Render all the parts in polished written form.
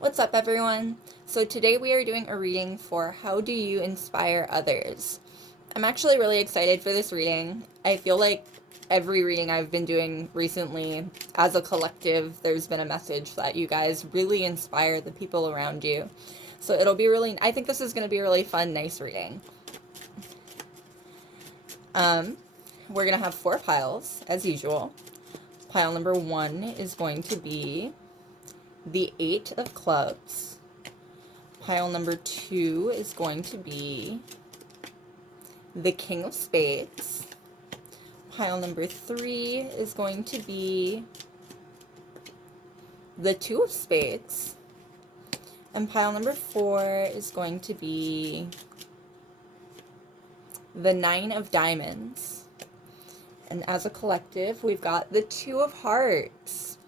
What's up, everyone? So today we are doing a reading for How Do You Inspire Others? I'm actually really excited for this reading. I feel like every reading I've been doing recently, as a collective, there's been a message that you guys really inspire the people around you. So I think this is going to be a really fun, nice reading. We're going to have 4 piles, as usual. Pile number 1 is going to be the 8 of Clubs. Pile number 2 is going to be the King of Spades. Pile number 3 is going to be the 2 of Spades. And pile number 4 is going to be the 9 of Diamonds. And as a collective, we've got the 2 of Hearts.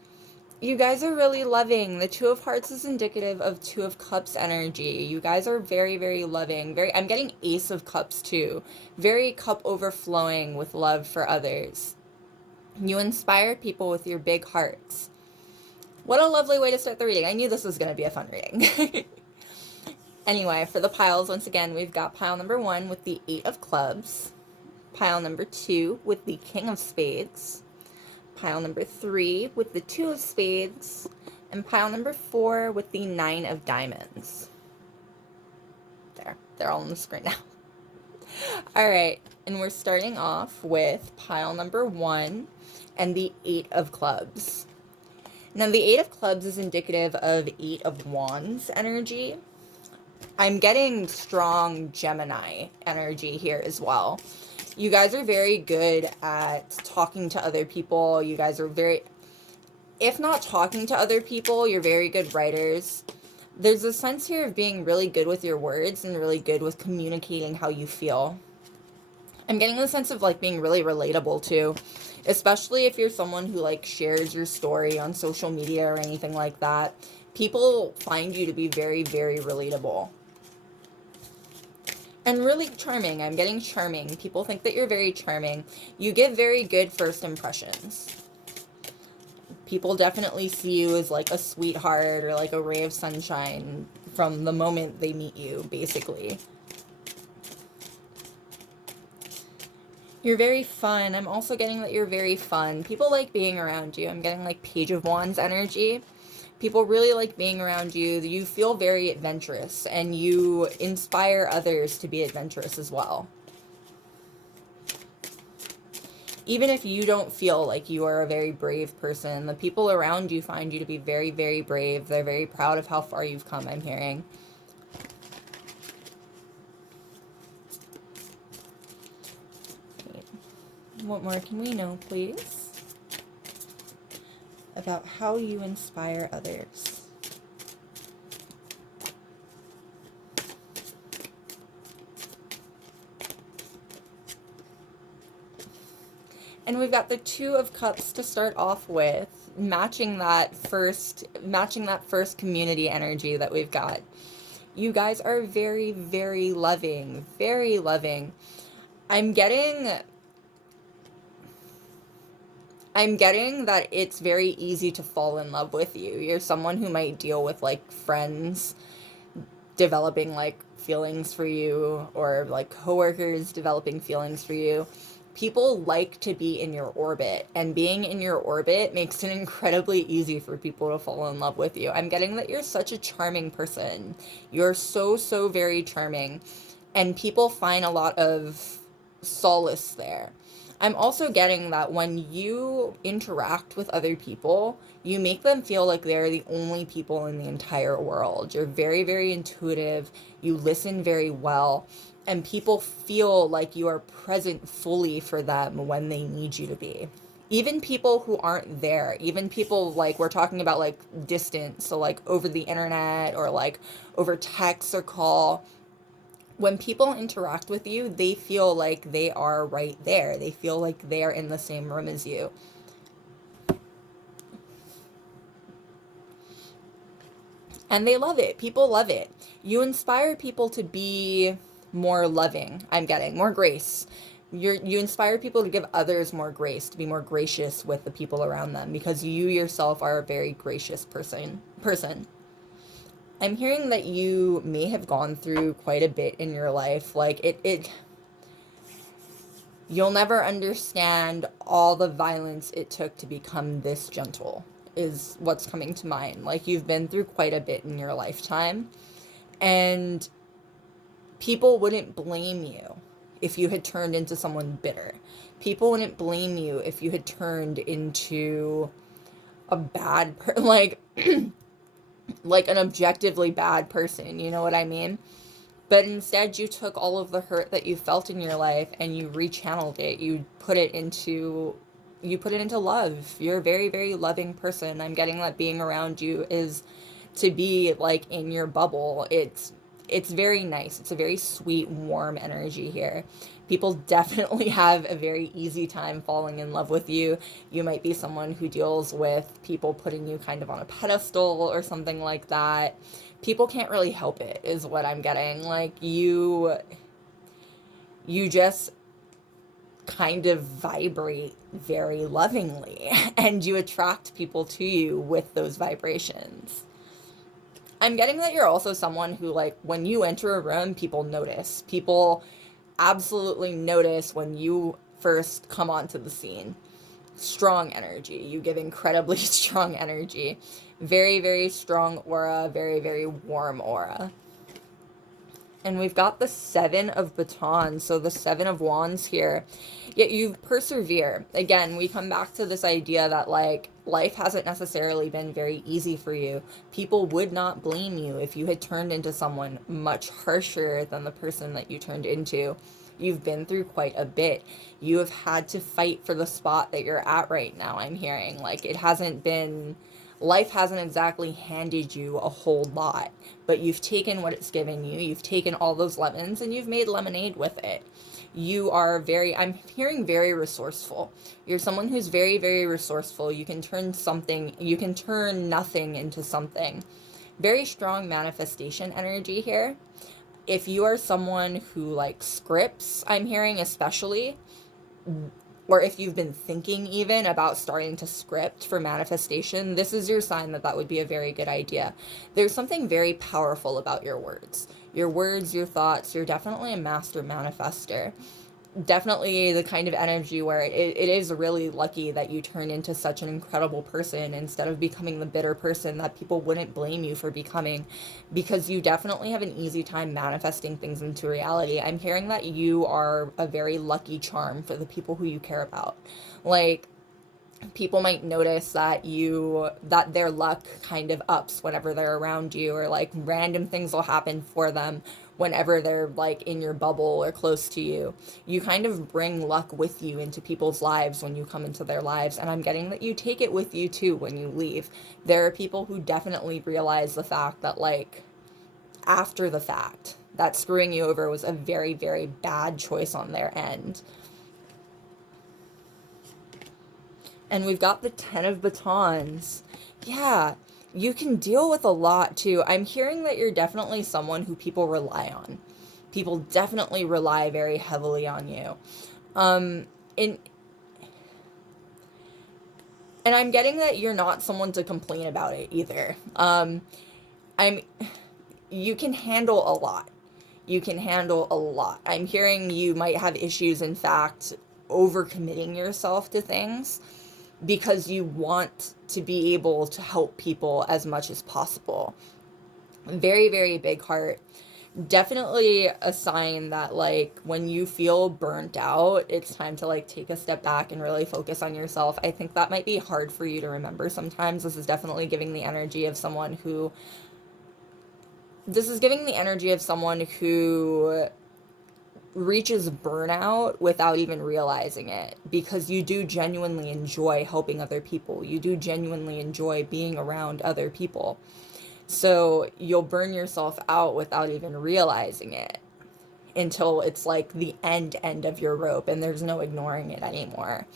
You guys are really loving. The 2 of Hearts is indicative of 2 of Cups energy. You guys are very, very loving. I'm getting Ace of Cups too. Very cup overflowing with love for others. You inspire people with your big hearts. What a lovely way to start the reading. I knew this was going to be a fun reading. Anyway, for the piles, once again, we've got pile number 1 with the 8 of Clubs. Pile number 2 with the King of Spades. Pile number 3 with the 2 of Spades. And pile number 4 with the 9 of Diamonds. There, they're all on the screen now. Alright, and we're starting off with pile number 1 and the 8 of Clubs. Now, the 8 of Clubs is indicative of 8 of Wands energy. I'm getting strong Gemini energy here as well. You guys are very good at talking to other people. You guys are if not talking to other people, you're very good writers. There's a sense here of being really good with your words and really good with communicating how you feel. I'm getting the sense of being really relatable too, especially if you're someone who shares your story on social media or anything like that. People find you to be very, very relatable. And really charming. I'm getting charming. People think that you're very charming. You give very good first impressions. People definitely see you as a sweetheart or a ray of sunshine from the moment they meet you, basically. You're very fun. I'm also getting that you're very fun. People like being around you. I'm getting Page of Wands energy. People really like being around you. You feel very adventurous, and you inspire others to be adventurous as well. Even if you don't feel like you are a very brave person, the people around you find you to be very, very brave. They're very proud of how far you've come, I'm hearing. What more can we know, please, about how you inspire others? And we've got the 2 of Cups to start off with, matching that first community energy that we've got. You guys are very, very loving, very loving. I'm getting that it's very easy to fall in love with you. You're someone who might deal with friends developing feelings for you, or coworkers developing feelings for you. People like to be in your orbit, and being in your orbit makes it incredibly easy for people to fall in love with you. I'm getting that you're such a charming person. You're so, so very charming, and people find a lot of solace there. I'm also getting that when you interact with other people, you make them feel like they're the only people in the entire world. You're very, very intuitive. You listen very well. And people feel like you are present fully for them when they need you to be. Even people who aren't there, even people we're talking about distance, so over the internet or over text or call. When people interact with you, they feel like they are right there. They feel like they're in the same room as you. And they love it. People love it. You inspire people to be more loving. I'm getting more grace. You inspire people to give others more grace, to be more gracious with the people around them, because you yourself are a very gracious person. I'm hearing that you may have gone through quite a bit in your life. Like, you'll never understand all the violence it took to become this gentle, is what's coming to mind. Like, you've been through quite a bit in your lifetime, and people wouldn't blame you if you had turned into someone bitter. People wouldn't blame you if you had turned into a bad like an objectively bad person, you know what I mean? But instead you took all of the hurt that you felt in your life and you rechanneled it. You put it into love. You're a very, very loving person. I'm getting that being around you is to be like in your bubble. It's very nice. It's a very sweet, warm energy here. People definitely have a very easy time falling in love with you. You might be someone who deals with people putting you kind of on a pedestal or something like that. People can't really help it, is what I'm getting. Like, you just kind of vibrate very lovingly, and you attract people to you with those vibrations. I'm getting that you're also someone who, like, when you enter a room, people notice. People absolutely notice when you first come onto the scene. Strong energy. You give incredibly strong energy. Very, very strong aura. Very, very warm aura. And we've got the 7 of batons, so the 7 of wands here. Yet you persevere. Again, we come back to this idea that, like, life hasn't necessarily been very easy for you. People would not blame you if you had turned into someone much harsher than the person that you turned into. You've been through quite a bit. You have had to fight for the spot that you're at right now, I'm hearing. Like, life hasn't exactly handed you a whole lot, but you've taken what it's given you. You've taken all those lemons and you've made lemonade with it. You are I'm hearing very resourceful. You're someone who's very, very resourceful. You can turn nothing into something. Very strong manifestation energy here. If you are someone who likes scripts, I'm hearing especially, or if you've been thinking even about starting to script for manifestation, this is your sign that that would be a very good idea. There's something very powerful about your words. Your words, your thoughts, you're definitely a master manifester. Definitely the kind of energy where it is really lucky that you turn into such an incredible person instead of becoming the bitter person that people wouldn't blame you for becoming, because you definitely have an easy time manifesting things into reality. I'm hearing that you are a very lucky charm for the people who you care about. Like, people might notice that their luck kind of ups whenever they're around you, or like random things will happen for them whenever they're like in your bubble or close to you. You kind of bring luck with you into people's lives when you come into their lives, and I'm getting that you take it with you too when you leave. There are people who definitely realize the fact that, like, after the fact, that screwing you over was a very, very bad choice on their end. And we've got the 10 of batons. Yeah, you can deal with a lot too. I'm hearing that you're definitely someone who people rely on. People definitely rely very heavily on you. And I'm getting that you're not someone to complain about it either. You can handle a lot. You can handle a lot. I'm hearing you might have issues, in fact, overcommitting yourself to things, because you want to be able to help people as much as possible. Very, very big heart. Definitely a sign that, like, when you feel burnt out, it's time to, like, take a step back and really focus on yourself. I think that might be hard for you to remember sometimes. This is giving the energy of someone who reaches burnout without even realizing it, because you do genuinely enjoy helping other people. You do genuinely enjoy being around other people. So you'll burn yourself out without even realizing it until it's like the end of your rope and there's no ignoring it anymore.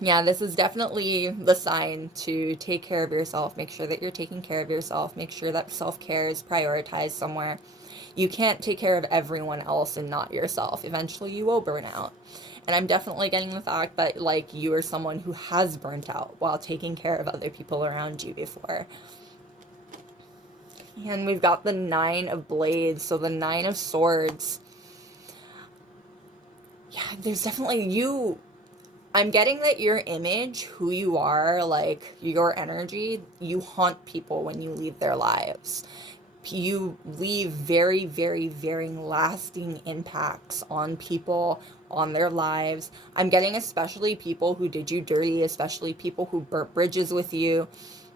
Yeah, this is definitely the sign to take care of yourself. Make sure that you're taking care of yourself. Make sure that self-care is prioritized somewhere. You can't take care of everyone else and not yourself. Eventually you will burn out. And I'm definitely getting the fact that, like, you are someone who has burnt out while taking care of other people around you before. And we've got the 9 of Blades, so the 9 of Swords. Yeah, there's definitely you. I'm getting that your image, who you are, like your energy, you haunt people when you leave their lives. You leave very, very, very lasting impacts on people, on their lives. I'm getting especially people who did you dirty, especially people who burnt bridges with you.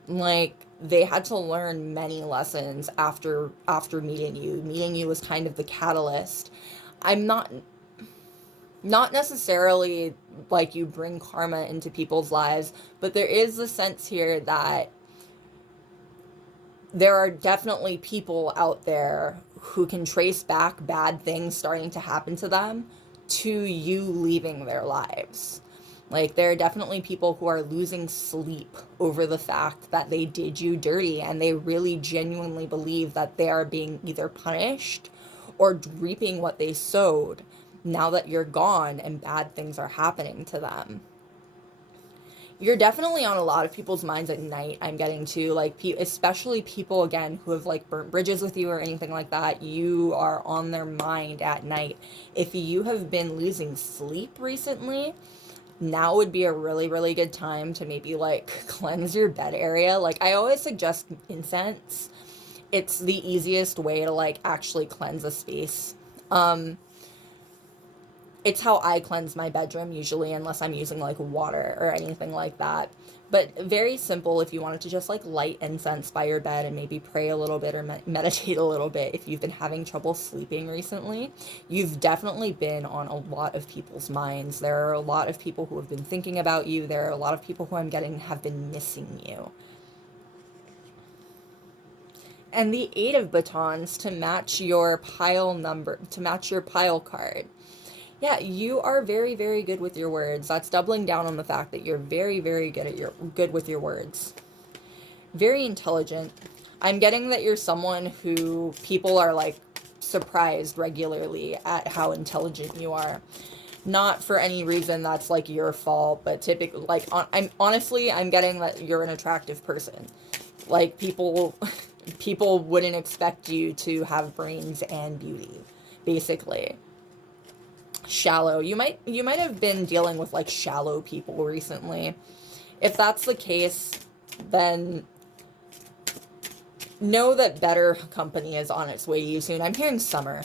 Like, they had to learn many lessons after meeting you. Meeting you was kind of the catalyst. I'm not necessarily like you bring karma into people's lives, but there is the sense here that there are definitely people out there who can trace back bad things starting to happen to them to you leaving their lives. Like, there are definitely people who are losing sleep over the fact that they did you dirty, and they really genuinely believe that they are being either punished or reaping what they sowed now that you're gone and bad things are happening to them. You're definitely on a lot of people's minds at night. I'm getting to, like, especially people, again, who have, like, burnt bridges with you or anything like that. You are on their mind at night. If you have been losing sleep recently, now would be a really, really good time to maybe, like, cleanse your bed area. Like, I always suggest incense. It's the easiest way to, like, actually cleanse a space. It's how I cleanse my bedroom usually, unless I'm using like water or anything like that. But very simple if you wanted to just like light incense by your bed and maybe pray a little bit or meditate a little bit. If you've been having trouble sleeping recently, you've definitely been on a lot of people's minds. There are a lot of people who have been thinking about you. There are a lot of people who I'm getting have been missing you. And the 8 of batons to match your pile number, to match your pile card. Yeah, you are very, very good with your words. That's doubling down on the fact that you're very, very good with your words. Very intelligent. I'm getting that you're someone who people are like surprised regularly at how intelligent you are. Not for any reason that's like your fault, but typically, like, I'm getting that you're an attractive person. Like, people wouldn't expect you to have brains and beauty, basically. Shallow. You might have been dealing with like shallow people recently. If that's the case, then know that better company is on its way to you soon. I'm hearing summer.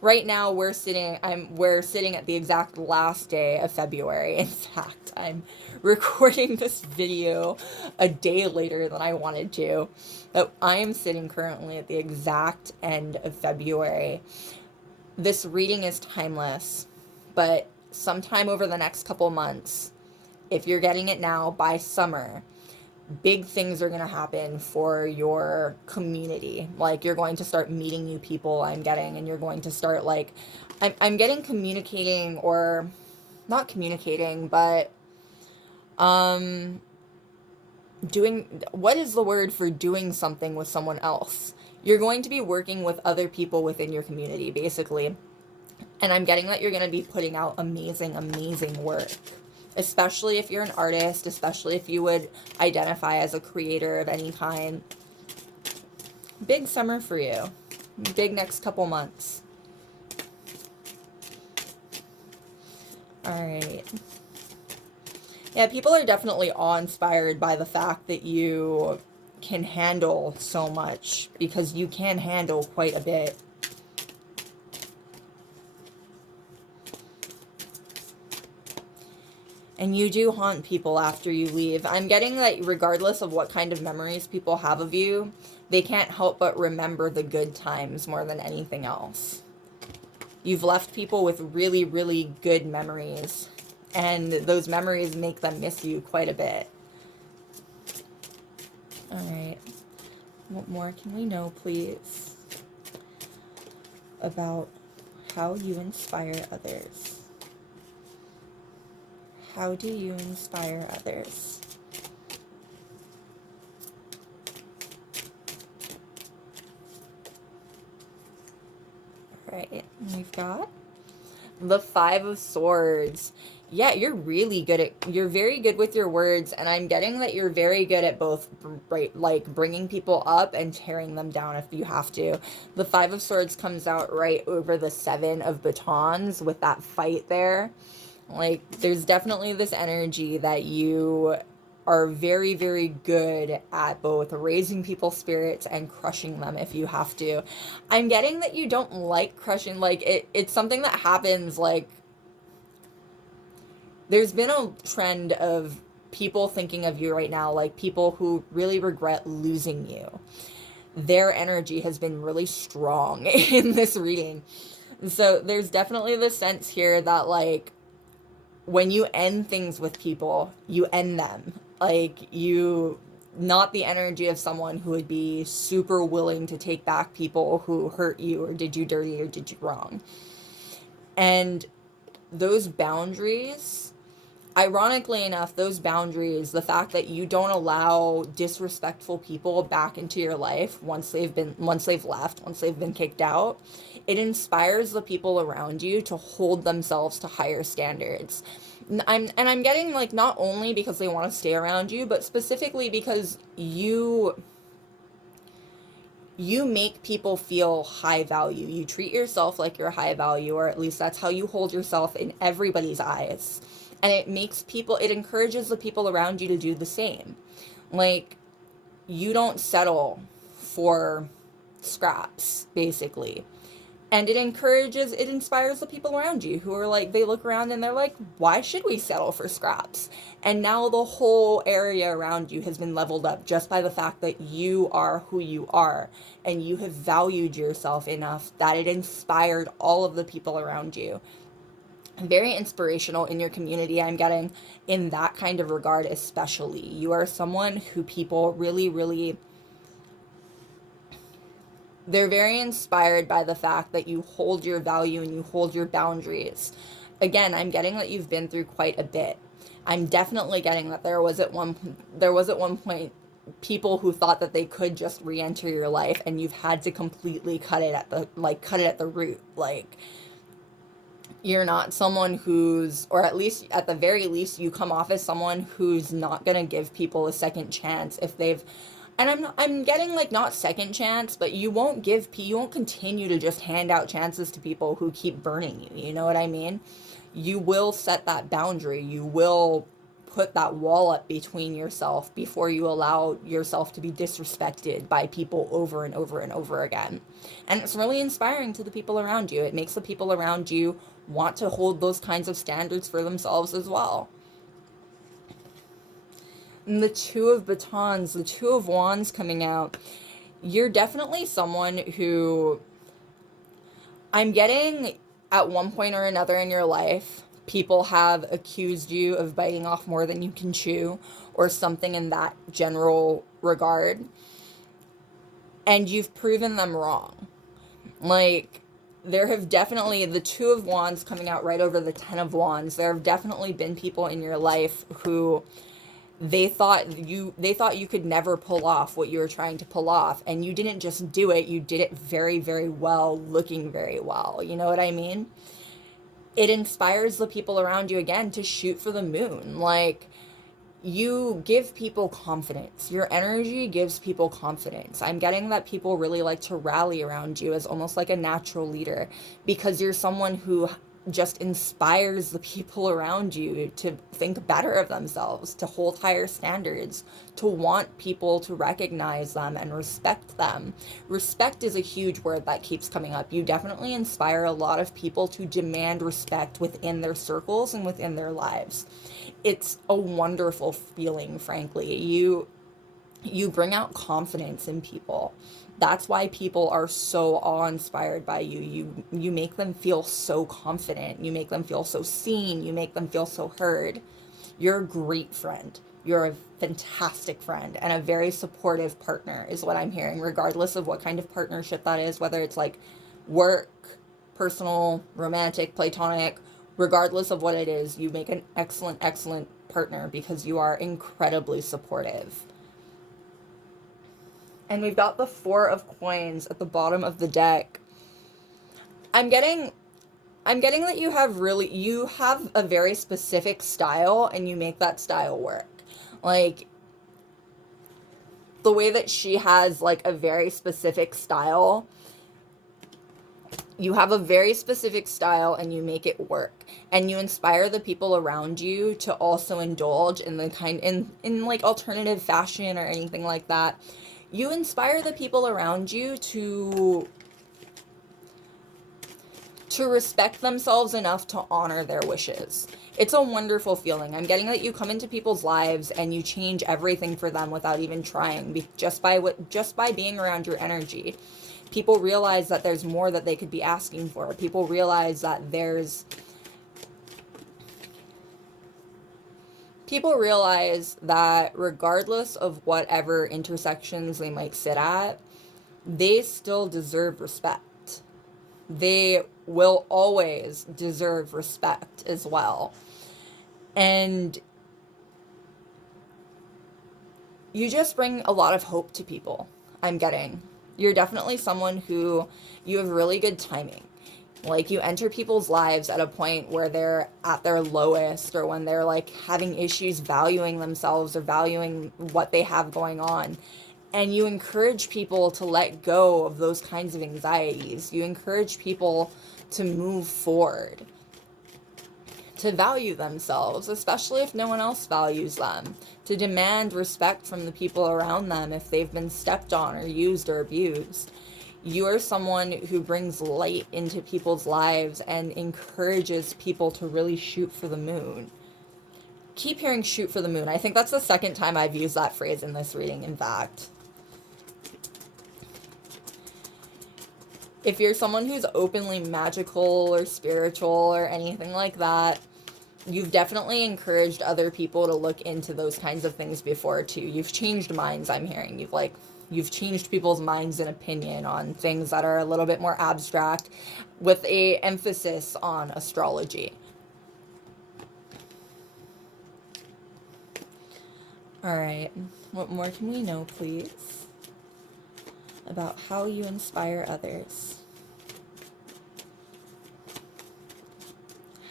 Right now we're sitting at the exact last day of February. In fact, I'm recording this video a day later than I wanted to. But I am sitting currently at the exact end of February. This reading is timeless, but sometime over the next couple months, if you're getting it now, by summer, big things are going to happen for your community. Like, you're going to start meeting new people, I'm getting, and you're going to start, like, I'm getting communicating, or not communicating, but doing, what is the word for doing something with someone else? You're going to be working with other people within your community, basically. And I'm getting that you're going to be putting out amazing, amazing work. Especially if you're an artist, especially if you would identify as a creator of any kind. Big summer for you. Big next couple months. Alright. Yeah, people are definitely awe-inspired by the fact that you can handle so much, because you can handle quite a bit. And you do haunt people after you leave. I'm getting that regardless of what kind of memories people have of you, they can't help but remember the good times more than anything else. You've left people with really, really good memories, and those memories make them miss you quite a bit. Alright. What more can we know, please, about how you inspire others? How do you inspire others? Right, we've got The Five of Swords. Yeah, you're very good with your words, and I'm getting that you're very good at both, right, like bringing people up and tearing them down if you have to. The Five of Swords comes out right over the Seven of Batons with that fight there. Like, there's definitely this energy that you are very, very good at both raising people's spirits and crushing them if you have to. I'm getting that you don't like crushing, like, it's something that happens, like, there's been a trend of people thinking of you right now, like people who really regret losing you. Their energy has been really strong in this reading. So there's definitely the sense here that, like, when you end things with people, you end them. Like, you, not the energy of someone who would be super willing to take back people who hurt you or did you dirty or did you wrong. And those boundaries, ironically enough, those boundaries, the fact that you don't allow disrespectful people back into your life once they've left, once they've been kicked out, it inspires the people around you to hold themselves to higher standards. I'm getting, like, not only because they want to stay around you, but specifically because you make people feel high value. You treat yourself like you're high value, or at least that's how you hold yourself in everybody's eyes. And it encourages the people around you to do the same. Like, you don't settle for scraps, basically. And it inspires the people around you who are like, they look around and they're like, why should we settle for scraps? And now the whole area around you has been leveled up just by the fact that you are who you are. And you have valued yourself enough that it inspired all of the people around you. Very inspirational in your community, I'm getting, in that kind of regard especially. You are someone who people really, really, they're very inspired by the fact that you hold your value and you hold your boundaries. Again, I'm getting that you've been through quite a bit. I'm definitely getting that there was at one point people who thought that they could just re-enter your life, and you've had to completely cut it at the root. Like, you're not someone who's, or at least at the very least, you come off as someone who's not going to give people a second chance if they've, and I'm getting, like, not second chance, but you won't continue to just hand out chances to people who keep burning you. You know what I mean? You will set that boundary. You will put that wall up between yourself before you allow yourself to be disrespected by people over and over and over again. And it's really inspiring to the people around you. It makes the people around you want to hold those kinds of standards for themselves as well. And the Two of Batons, the Two of Wands coming out. You're definitely someone who, I'm getting, at one point or another in your life, people have accused you of biting off more than you can chew, or something in that general regard. And you've proven them wrong. Like, there have definitely, the Two of Wands coming out right over the Ten of Wands, there have definitely been people in your life who they thought you could never pull off what you were trying to pull off, and you didn't just do it, you did it very, very well, looking very well. You know what I mean? It inspires the people around you again to shoot for the moon. Like, you give people confidence. Your energy gives people confidence. I'm getting that people really like to rally around you as almost like a natural leader, because you're someone who just inspires the people around you to think better of themselves, to hold higher standards, to want people to recognize them and respect them. Respect is a huge word that keeps coming up. You definitely inspire a lot of people to demand respect within their circles and within their lives. It's a wonderful feeling, frankly. You bring out confidence in people. That's why people are so awe-inspired by you. You make them feel so confident. You make them feel so seen. You make them feel so heard. You're a great friend. You're a fantastic friend and a very supportive partner is what I'm hearing, regardless of what kind of partnership that is, whether it's like work, personal, romantic, platonic, regardless of what it is, you make an excellent, excellent partner because you are incredibly supportive. And we've got the Four of Coins at the bottom of the deck. I'm getting I'm getting that you have a very specific style and you make that style work. Like, the way that she has, like, a very specific style, you have a very specific style and you make it work. And you inspire the people around you to also indulge in the in like alternative fashion or anything like that. You inspire the people around you to respect themselves enough to honor their wishes. It's a wonderful feeling. I'm getting that you come into people's lives and you change everything for them without even trying, just by being around your energy. People realize that there's more that they could be asking for. People realize that regardless of whatever intersections they might sit at, they still deserve respect. They will always deserve respect as well. And you just bring a lot of hope to people, I'm getting. You're definitely someone who, you have really good timing. Like, you enter people's lives at a point where they're at their lowest, or when they're, like, having issues valuing themselves or valuing what they have going on. And you encourage people to let go of those kinds of anxieties. You encourage people to move forward, to value themselves, especially if no one else values them, to demand respect from the people around them if they've been stepped on or used or abused. You are someone who brings light into people's lives and encourages people to really shoot for the moon. Keep hearing shoot for the moon. I think that's the second time I've used that phrase in this reading, in fact. If you're someone who's openly magical or spiritual or anything like that, you've definitely encouraged other people to look into those kinds of things before too. You've changed minds, I'm hearing. You've changed people's minds and opinion on things that are a little bit more abstract, with a emphasis on astrology. All right, what more can we know, please, about how you inspire others?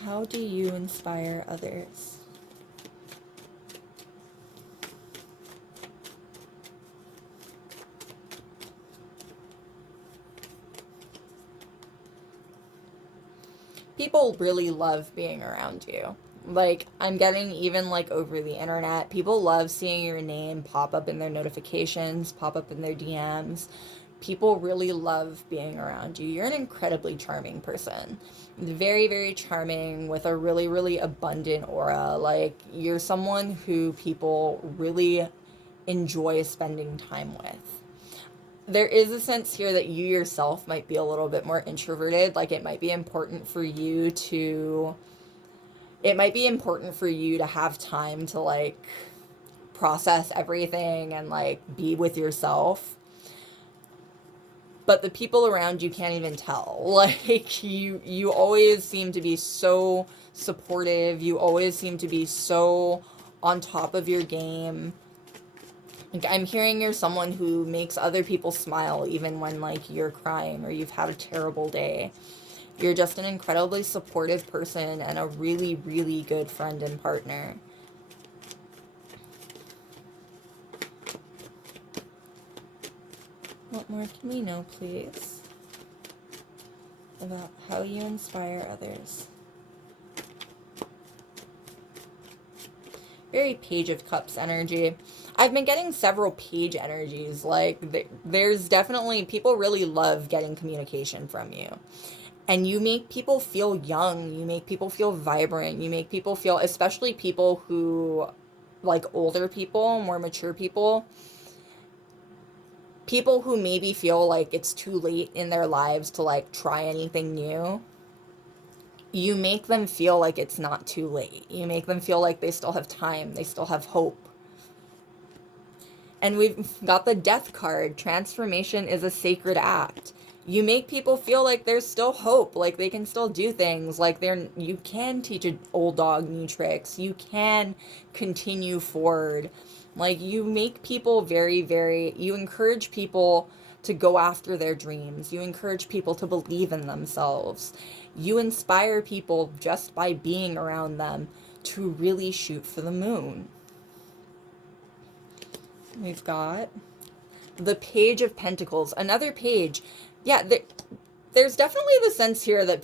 How do you inspire others? People really love being around you. Like, I'm getting, even like over the internet, people love seeing your name pop up in their notifications, pop up in their DMs. People really love being around you. You're an incredibly charming person. Very, very charming, with a really, really abundant aura. Like, you're someone who people really enjoy spending time with. There is a sense here that you yourself might be a little bit more introverted. Like, it might be important for you to have time to, like, process everything and, like, be with yourself. But the people around you can't even tell. Like, you always seem to be so supportive. You always seem to be so on top of your game. Like, I'm hearing you're someone who makes other people smile even when, like, you're crying or you've had a terrible day. You're just an incredibly supportive person and a really, really good friend and partner. What more can we know, please, about how you inspire others? Very Page of Cups energy. I've been getting several page energies. Like, there's definitely, people really love getting communication from you. And you make people feel young. You make people feel vibrant. You make people feel, especially people who, like, older people, more mature people who maybe feel like it's too late in their lives to, like, try anything new. You make them feel like it's not too late. You make them feel like they still have time. They still have hope. And we've got the Death card. Transformation is a sacred act. You make people feel like there's still hope, like they can still do things, like you can teach an old dog new tricks. You can continue forward. Like, you make people very, very, you encourage people to go after their dreams. You encourage people to believe in themselves. You inspire people just by being around them to really shoot for the moon. We've got the Page of Pentacles, another page. Yeah, there's definitely the sense here that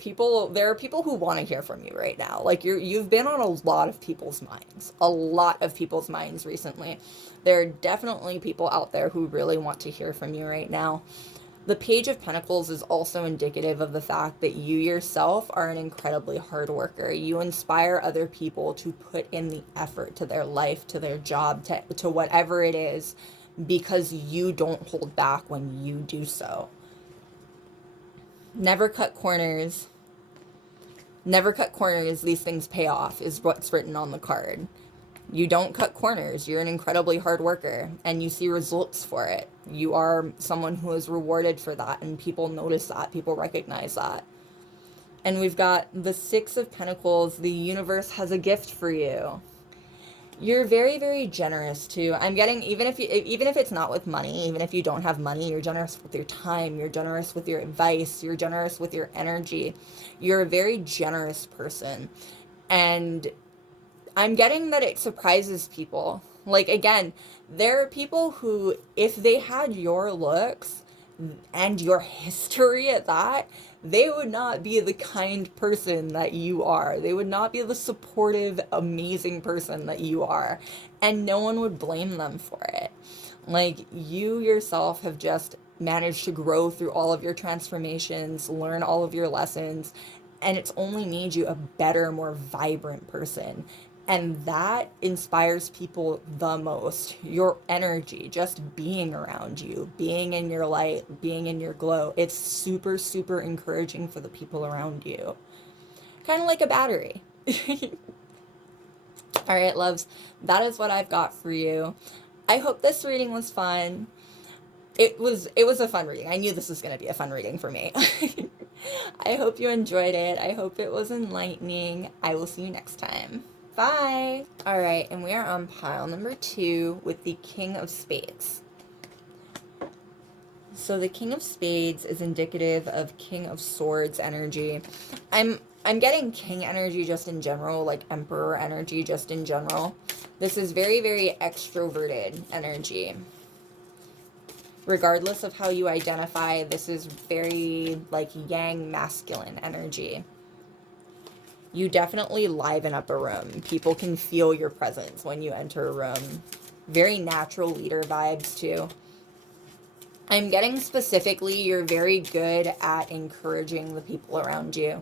there are people who want to hear from you right now. Like you've been on a lot of people's minds recently. There are definitely people out there who really want to hear from you right now. The Page of Pentacles is also indicative of the fact that you yourself are an incredibly hard worker. You inspire other people to put in the effort to their life, to their job, to whatever it is, because you don't hold back when you do so. Never cut corners. Never cut corners. These things pay off is what's written on the card. You don't cut corners. You're an incredibly hard worker and you see results for it. You are someone who is rewarded for that, and people notice that. People recognize that. And we've got the Six of Pentacles. The universe has a gift for you. You're very, very generous too. I'm getting, even if it's not with money, even if you don't have money, you're generous with your time, you're generous with your advice, you're generous with your energy. You're a very generous person. And I'm getting that it surprises people. Like, again, there are people who, if they had your looks and your history at that, they would not be the kind person that you are. They would not be the supportive, amazing person that you are. And no one would blame them for it. Like, you yourself have just managed to grow through all of your transformations, learn all of your lessons, and it's only made you a better, more vibrant person. And that inspires people the most. Your energy, just being around you, being in your light, being in your glow. It's super, super encouraging for the people around you. Kind of like a battery. All right, loves, that is what I've got for you. I hope this reading was fun. It was a fun reading. I knew this was going to be a fun reading for me. I hope you enjoyed it. I hope it was enlightening. I will see you next time. Bye. All right, and we are on pile number 2 with the King of Spades. So the King of Spades is indicative of King of Swords energy. I'm getting King energy just in general, like Emperor energy just in general. This is very, very extroverted energy. Regardless of how you identify, this is very like yang masculine energy. You definitely liven up a room. People can feel your presence when you enter a room. Very natural leader vibes too. I'm getting specifically, you're very good at encouraging the people around you.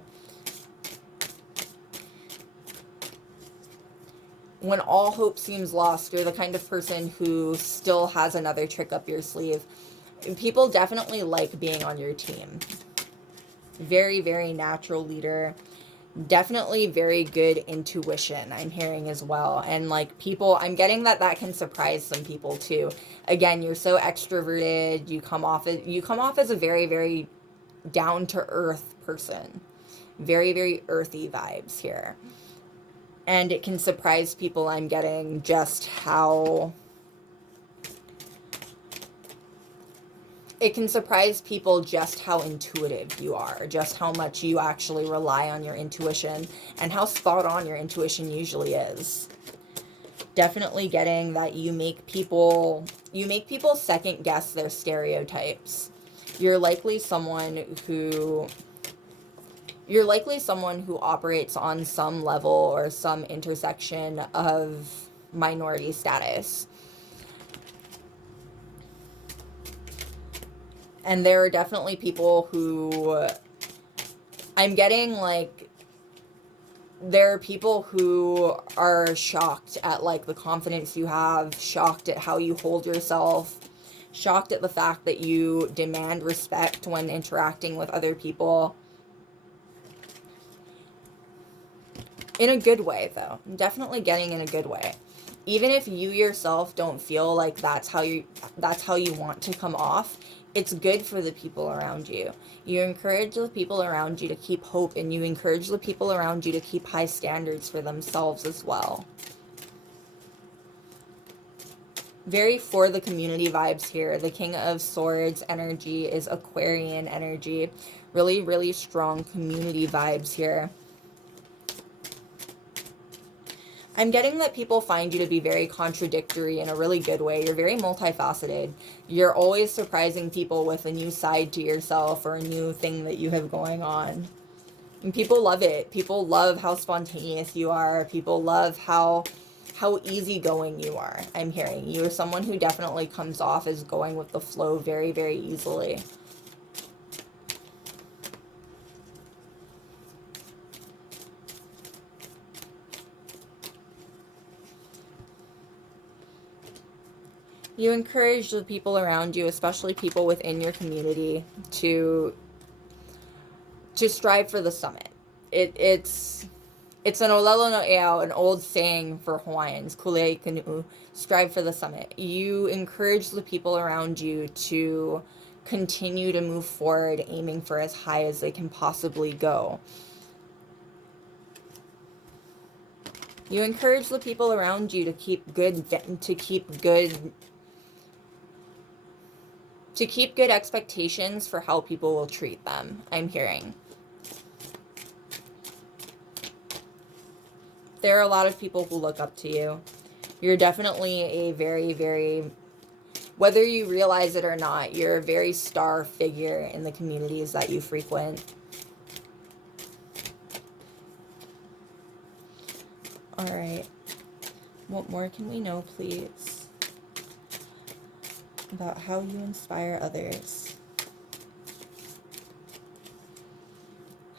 When all hope seems lost, you're the kind of person who still has another trick up your sleeve. People definitely like being on your team. Very, very natural leader. Definitely very good intuition, I'm hearing as well. And like people, I'm getting that can surprise some people too. Again, you're so extroverted. You come off as a very, very down to earth person. Very, very earthy vibes here. And it can surprise people. I'm getting just how it can surprise people just how intuitive you are, just how much you actually rely on your intuition, and how spot on your intuition usually is. Definitely getting that you make people second guess their stereotypes. You're likely someone who operates on some level or some intersection of minority status. And there are definitely people who, I'm getting like, there are people who are shocked at like the confidence you have, shocked at how you hold yourself, shocked at the fact that you demand respect when interacting with other people. In a good way, though. I'm definitely getting in a good way. Even if you yourself don't feel like that's how you want to come off, it's good for the people around you. You encourage the people around you to keep hope, and you encourage the people around you to keep high standards for themselves as well. Very for the community vibes here. The King of Swords energy is Aquarian energy. Really, really strong community vibes here. I'm getting that people find you to be very contradictory in a really good way. You're very multifaceted. You're always surprising people with a new side to yourself or a new thing that you have going on. And people love it. People love how spontaneous you are. People love how easygoing you are. I'm hearing you are someone who definitely comes off as going with the flow very, very easily. You encourage the people around you, especially people within your community, to strive for the summit. It's an olelo no eau, an old saying for Hawaiians, kulei kanu, strive for the summit. You encourage the people around you to continue to move forward, aiming for as high as they can possibly go. You encourage the people around you to keep good expectations for how people will treat them, I'm hearing. There are a lot of people who look up to you. You're definitely a very, very, whether you realize it or not, you're a very star figure in the communities that you frequent. All right. What more can we know, please, about how you inspire others?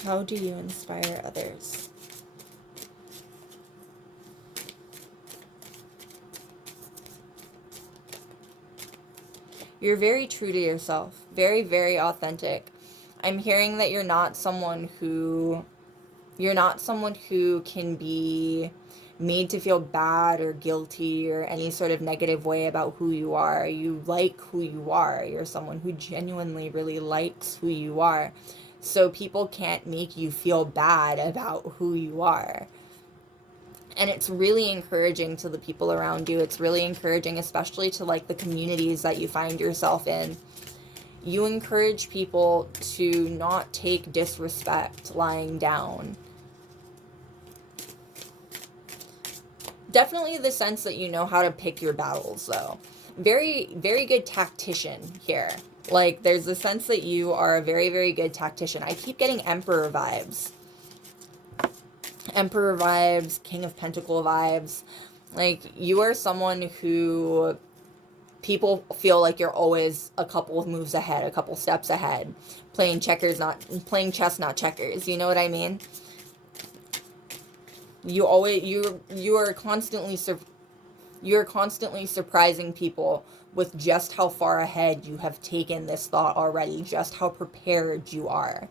How do you inspire others? You're very true to yourself. Very, very authentic. I'm hearing that you're not someone who can be made to feel bad or guilty or any sort of negative way about who you are. You like who you are. You're someone who genuinely really likes who you are. So people can't make you feel bad about who you are. And it's really encouraging to the people around you. It's really encouraging, especially to like the communities that you find yourself in. You encourage people to not take disrespect lying down. Definitely the sense that you know how to pick your battles, though. Very, very good tactician here. Like, there's the sense that you are a very, very good tactician. I keep getting Emperor vibes. Emperor vibes, King of Pentacle vibes. Like, you are someone who people feel like you're always a couple of moves ahead, a couple steps ahead. Playing chess, not checkers. You know what I mean? You're constantly surprising people with just how far ahead you have taken this thought already, just how prepared you are.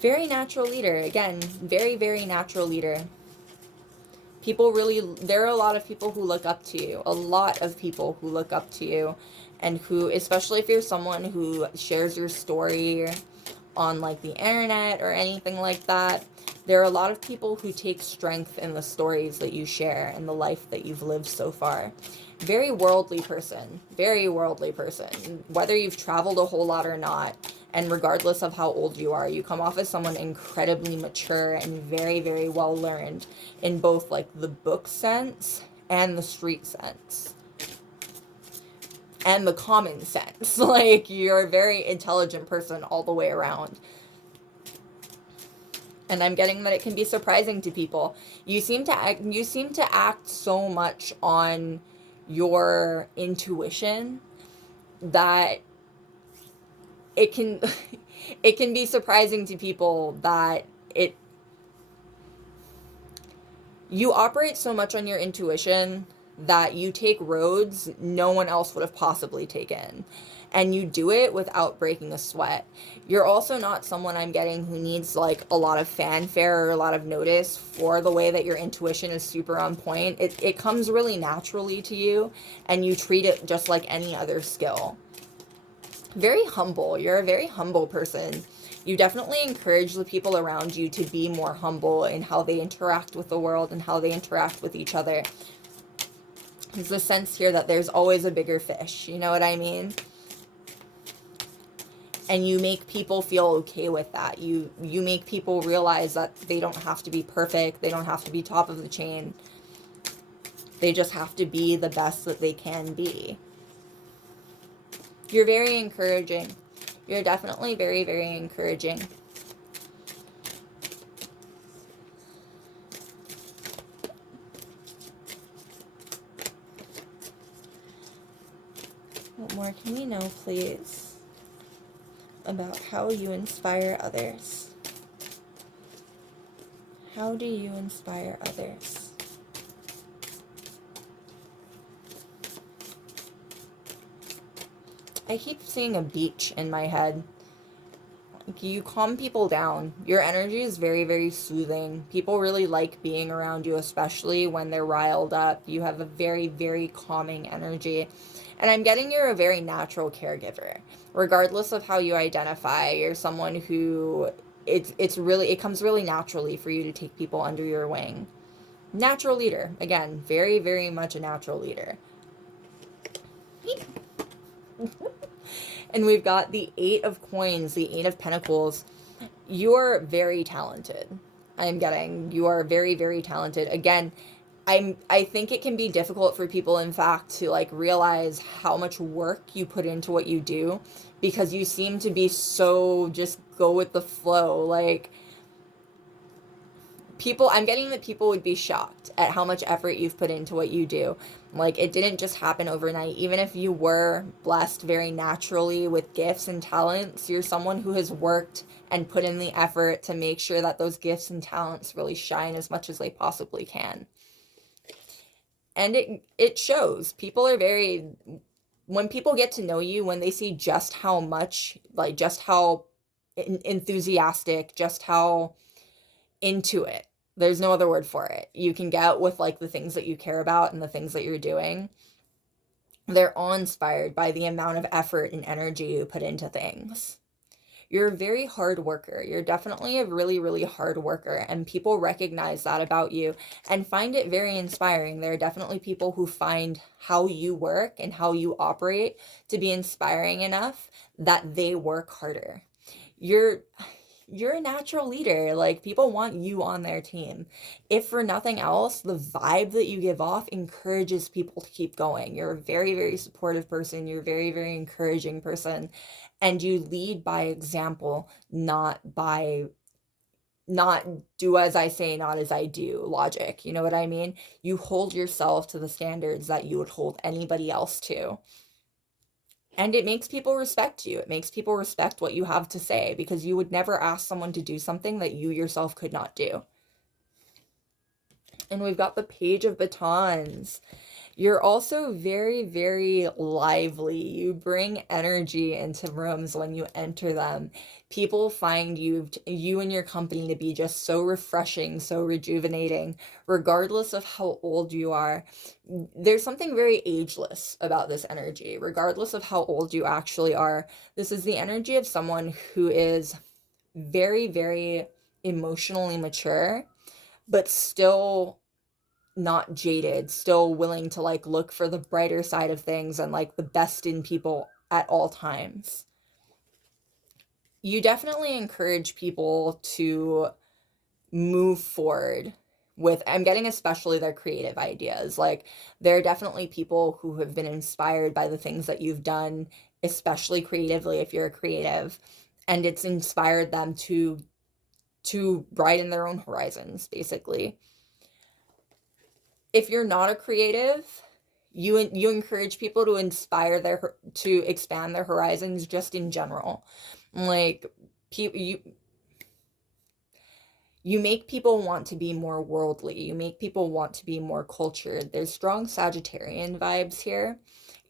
Very natural leader. Again, very, very natural leader. There are a lot of people who look up to you. A lot of people who look up to you. And who, especially if you're someone who shares your story on like the internet or anything like that, there are a lot of people who take strength in the stories that you share and the life that you've lived so far. Very worldly person. Very worldly person. Whether you've traveled a whole lot or not, and regardless of how old you are, you come off as someone incredibly mature and very, very well learned in both like the book sense and the street sense. And the common sense. Like, you're a very intelligent person all the way around. And I'm getting that it can be surprising to people. You seem to act so much on your intuition that it can it can be surprising to people that you operate so much on your intuition that you take roads no one else would have possibly taken. And you do it without breaking a sweat. You're also not someone I'm getting who needs like a lot of fanfare or a lot of notice for the way that your intuition is super on point. It comes really naturally to you, and you treat it just like any other skill. Very humble. You're a very humble person. You definitely encourage the people around you to be more humble in how they interact with the world and how they interact with each other. There's the sense here that there's always a bigger fish, you know what I mean? And you make people feel okay with that. You make people realize that they don't have to be perfect. They don't have to be top of the chain. They just have to be the best that they can be. You're very encouraging. You're definitely very, very encouraging. What more can we know, please, about how you inspire others? How do you inspire others? I keep seeing a beach in my head. You calm people down. Your energy is very, very soothing. People really like being around you, especially when they're riled up. You have a very, very calming energy. And I'm getting you're a very natural caregiver. Regardless of how you identify, you're someone who it comes really naturally for you to take people under your wing. Natural leader. Again, very, very much a natural leader. And we've got the 8 of coins, the 8 of pentacles. You're very talented. I'm getting you are very, very talented. Again, I think it can be difficult for people, in fact, to like realize how much work you put into what you do, because you seem to be so just go with the flow. Like, I'm getting that people would be shocked at how much effort you've put into what you do. Like, it didn't just happen overnight. Even if you were blessed very naturally with gifts and talents, you're someone who has worked and put in the effort to make sure that those gifts and talents really shine as much as they possibly can. And it shows. People are very, when people get to know you, when they see just how much, like just how enthusiastic, just how into it, there's no other word for it, you can get with like the things that you care about and the things that you're doing, they're awe-inspired by the amount of effort and energy you put into things. You're a very hard worker. You're definitely a really, really hard worker, and people recognize that about you and find it very inspiring. There are definitely people who find how you work and how you operate to be inspiring enough that they work harder. You're a natural leader. Like, people want you on their team. If for nothing else, the vibe that you give off encourages people to keep going. You're a very, very supportive person. You're a very, very encouraging person. And you lead by example, not do as I say, not as I do logic. You know what I mean? You hold yourself to the standards that you would hold anybody else to. And it makes people respect you. It makes people respect what you have to say, because you would never ask someone to do something that you yourself could not do. And we've got the Page of Batons. You're also very, very lively. You bring energy into rooms when you enter them. People find you and your company to be just so refreshing, so rejuvenating, regardless of how old you are. There's something very ageless about this energy, regardless of how old you actually are. This is the energy of someone who is very, very emotionally mature, but still not jaded, still willing to like look for the brighter side of things and like the best in people at all times. You definitely encourage people to move forward with, I'm getting especially their creative ideas. Like, there are definitely people who have been inspired by the things that you've done, especially creatively if you're a creative, and it's inspired them to widen their own horizons, basically. If you're not a creative, you encourage people to expand their horizons just in general. Like, you make people want to be more worldly. You make people want to be more cultured. There's strong Sagittarian vibes here.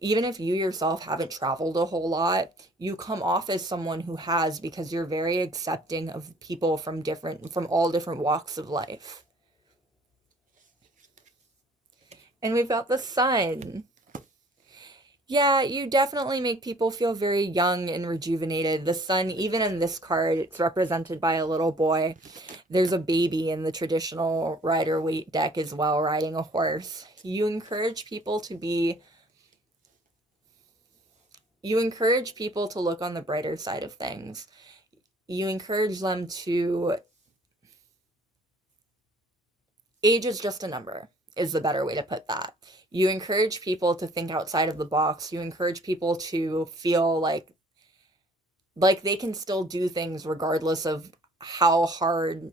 Even if you yourself haven't traveled a whole lot, you come off as someone who has, because you're very accepting of people from all different walks of life. And we've got the Sun. Yeah, you definitely make people feel very young and rejuvenated. The sun, even in this card, it's represented by a little boy. There's a baby in the traditional Rider-Waite deck as well, riding a horse. You encourage people to look on the brighter side of things. You encourage them to, age is just a number, is the better way to put that. You encourage people to think outside of the box. You encourage people to feel like they can still do things regardless of how hard,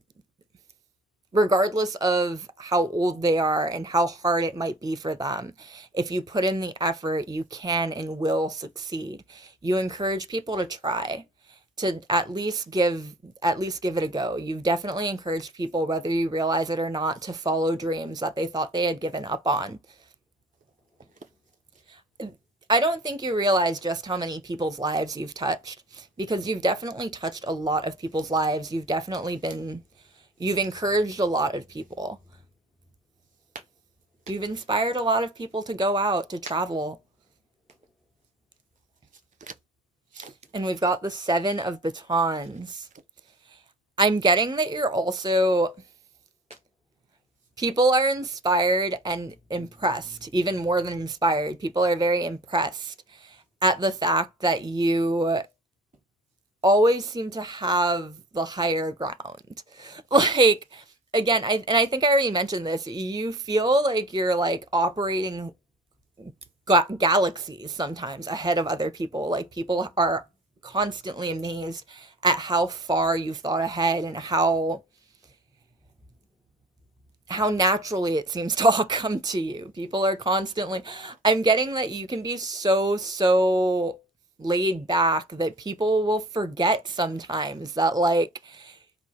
regardless of how old they are and how hard it might be for them. If you put in the effort, you can and will succeed. You encourage people to try, to at least give it a go. You've definitely encouraged people, whether you realize it or not, to follow dreams that they thought they had given up on. I don't think you realize just how many people's lives you've touched, because you've definitely touched a lot of people's lives. You've encouraged a lot of people. You've inspired a lot of people to go out, to travel. And we've got the 7 of batons. I'm getting that you're also, people are inspired and impressed, even more than inspired. People are very impressed at the fact that you always seem to have the higher ground. Like, again, I think I already mentioned this. You feel like you're like operating galaxies sometimes ahead of other people. Like, people are constantly amazed at how far you've thought ahead and how naturally it seems to all come to you. People are constantly, I'm getting that you can be so laid back that people will forget sometimes that, like,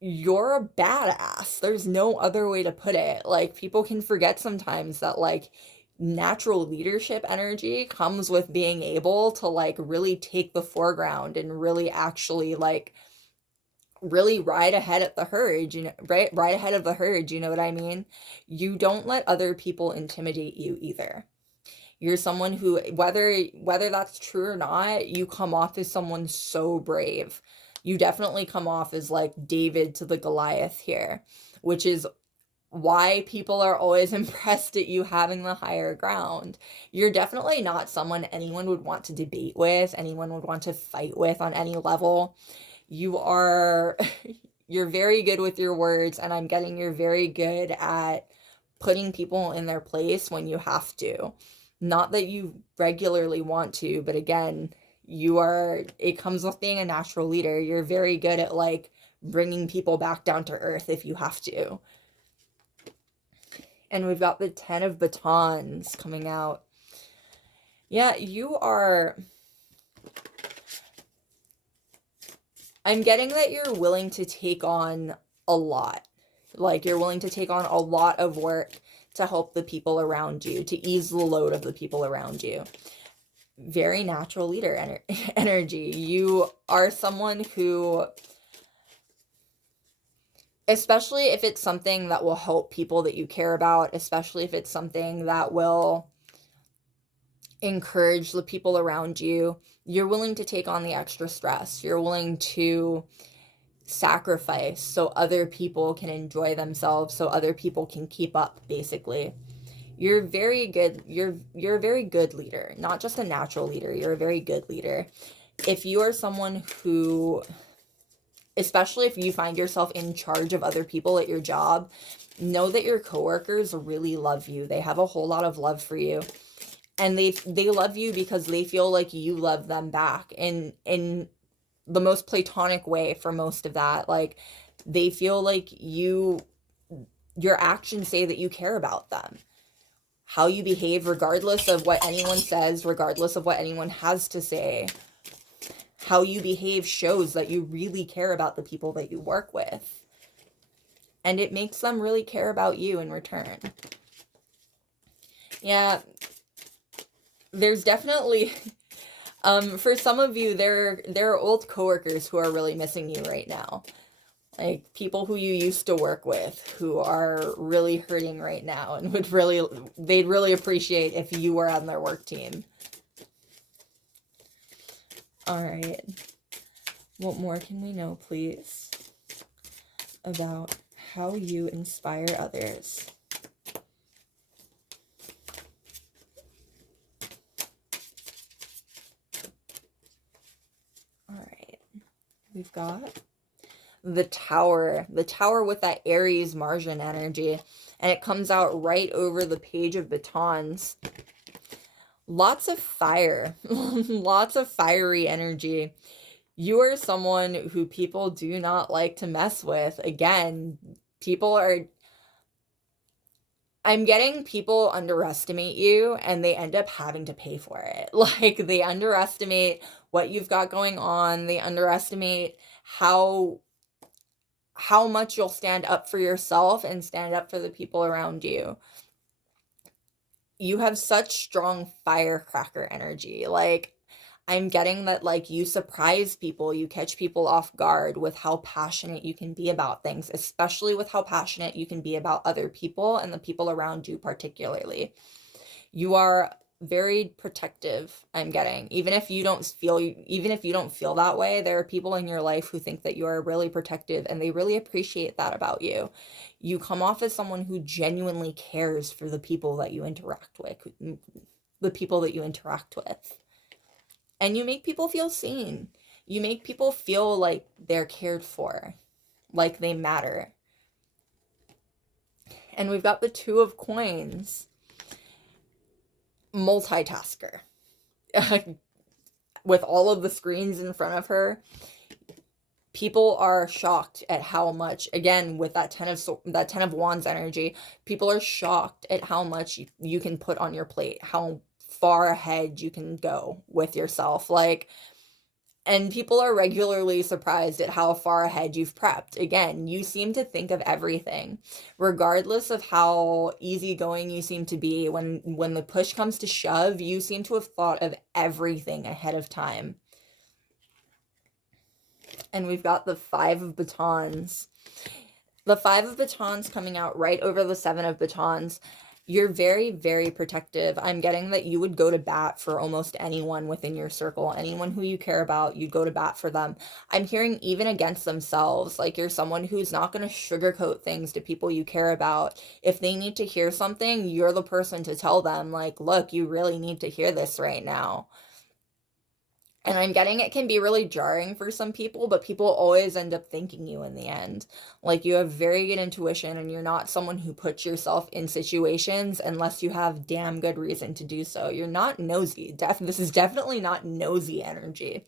you're a badass. There's no other way to put it. Like, people can forget sometimes that, like, natural leadership energy comes with being able to, like, really take the foreground and really actually, like, really ride ahead of the herd, right ahead of the herd, you know what I mean? You don't let other people intimidate you either. You're someone who, whether that's true or not, you come off as someone so brave. You definitely come off as like David to the Goliath here, which is why people are always impressed at you having the higher ground. You're definitely not someone anyone would want to debate with, anyone would want to fight with on any level. You're very good with your words, and I'm getting you're very good at putting people in their place when you have to. Not that you regularly want to, but again, it comes with being a natural leader. You're very good at, like, bringing people back down to earth if you have to. And we've got the 10 of batons coming out. Yeah, I'm getting that you're willing to take on a lot. Like, you're willing to take on a lot of work to help the people around you, to ease the load of the people around you. Very natural leader energy. You are someone who, especially if it's something that will help people that you care about, especially if it's something that will encourage the people around you, you're willing to take on the extra stress. You're willing to sacrifice so other people can enjoy themselves, so other people can keep up, basically. You're very good. You're a very good leader, not just a natural leader. You're a very good leader. If you are someone who, especially if you find yourself in charge of other people at your job, know that your coworkers really love you. They have a whole lot of love for you. And they love you because they feel like you love them back in the most platonic way for most of that. Like, they feel like your actions say that you care about them. How you behave, regardless of what anyone says, regardless of what anyone has to say, how you behave shows that you really care about the people that you work with. And it makes them really care about you in return. Yeah, there's definitely, for some of you, there are old coworkers who are really missing you right now. Like, people who you used to work with who are really hurting right now and they'd really appreciate if you were on their work team. All right. What more can we know, please, about how you inspire others? All right. We've got the Tower. The Tower with that Aries Martian energy. And it comes out right over the Page of Batons. Lots of fire. Lots of fiery energy. You are someone who people do not like to mess with. Again, I'm getting people underestimate you and they end up having to pay for it. Like, they underestimate what you've got going on. They underestimate how much you'll stand up for yourself and stand up for the people around you. You have such strong firecracker energy. Like, I'm getting that, like, you surprise people, you catch people off guard with how passionate you can be about things, especially with how passionate you can be about other people and the people around you particularly. You are very protective, I'm getting. Even if you don't feel that way, there are people in your life who think that you are really protective and they really appreciate that about you. You come off as someone who genuinely cares for the people that you interact with, And you make people feel seen. You make people feel like they're cared for, like they matter. And we've got the Two of Coins. Multitasker. With all of the screens in front of her, people are shocked at how much, again, with that Ten of Wands energy, people are shocked at how much you can put on your plate, how far ahead you can go with yourself. Like, and people are regularly surprised at how far ahead you've prepped. Again, you seem to think of everything. Regardless of how easygoing you seem to be, when the push comes to shove, you seem to have thought of everything ahead of time. And we've got the Five of Batons. The Five of Batons coming out right over the Seven of Batons. You're very, very protective. I'm getting that you would go to bat for almost anyone within your circle. Anyone who you care about, you'd go to bat for them. I'm hearing even against themselves. Like, you're someone who's not going to sugarcoat things to people you care about. If they need to hear something, you're the person to tell them, like, look, you really need to hear this right now. And I'm getting it can be really jarring for some people, but people always end up thanking you in the end. Like, you have very good intuition and you're not someone who puts yourself in situations unless you have damn good reason to do so. You're not nosy. This is definitely not nosy energy.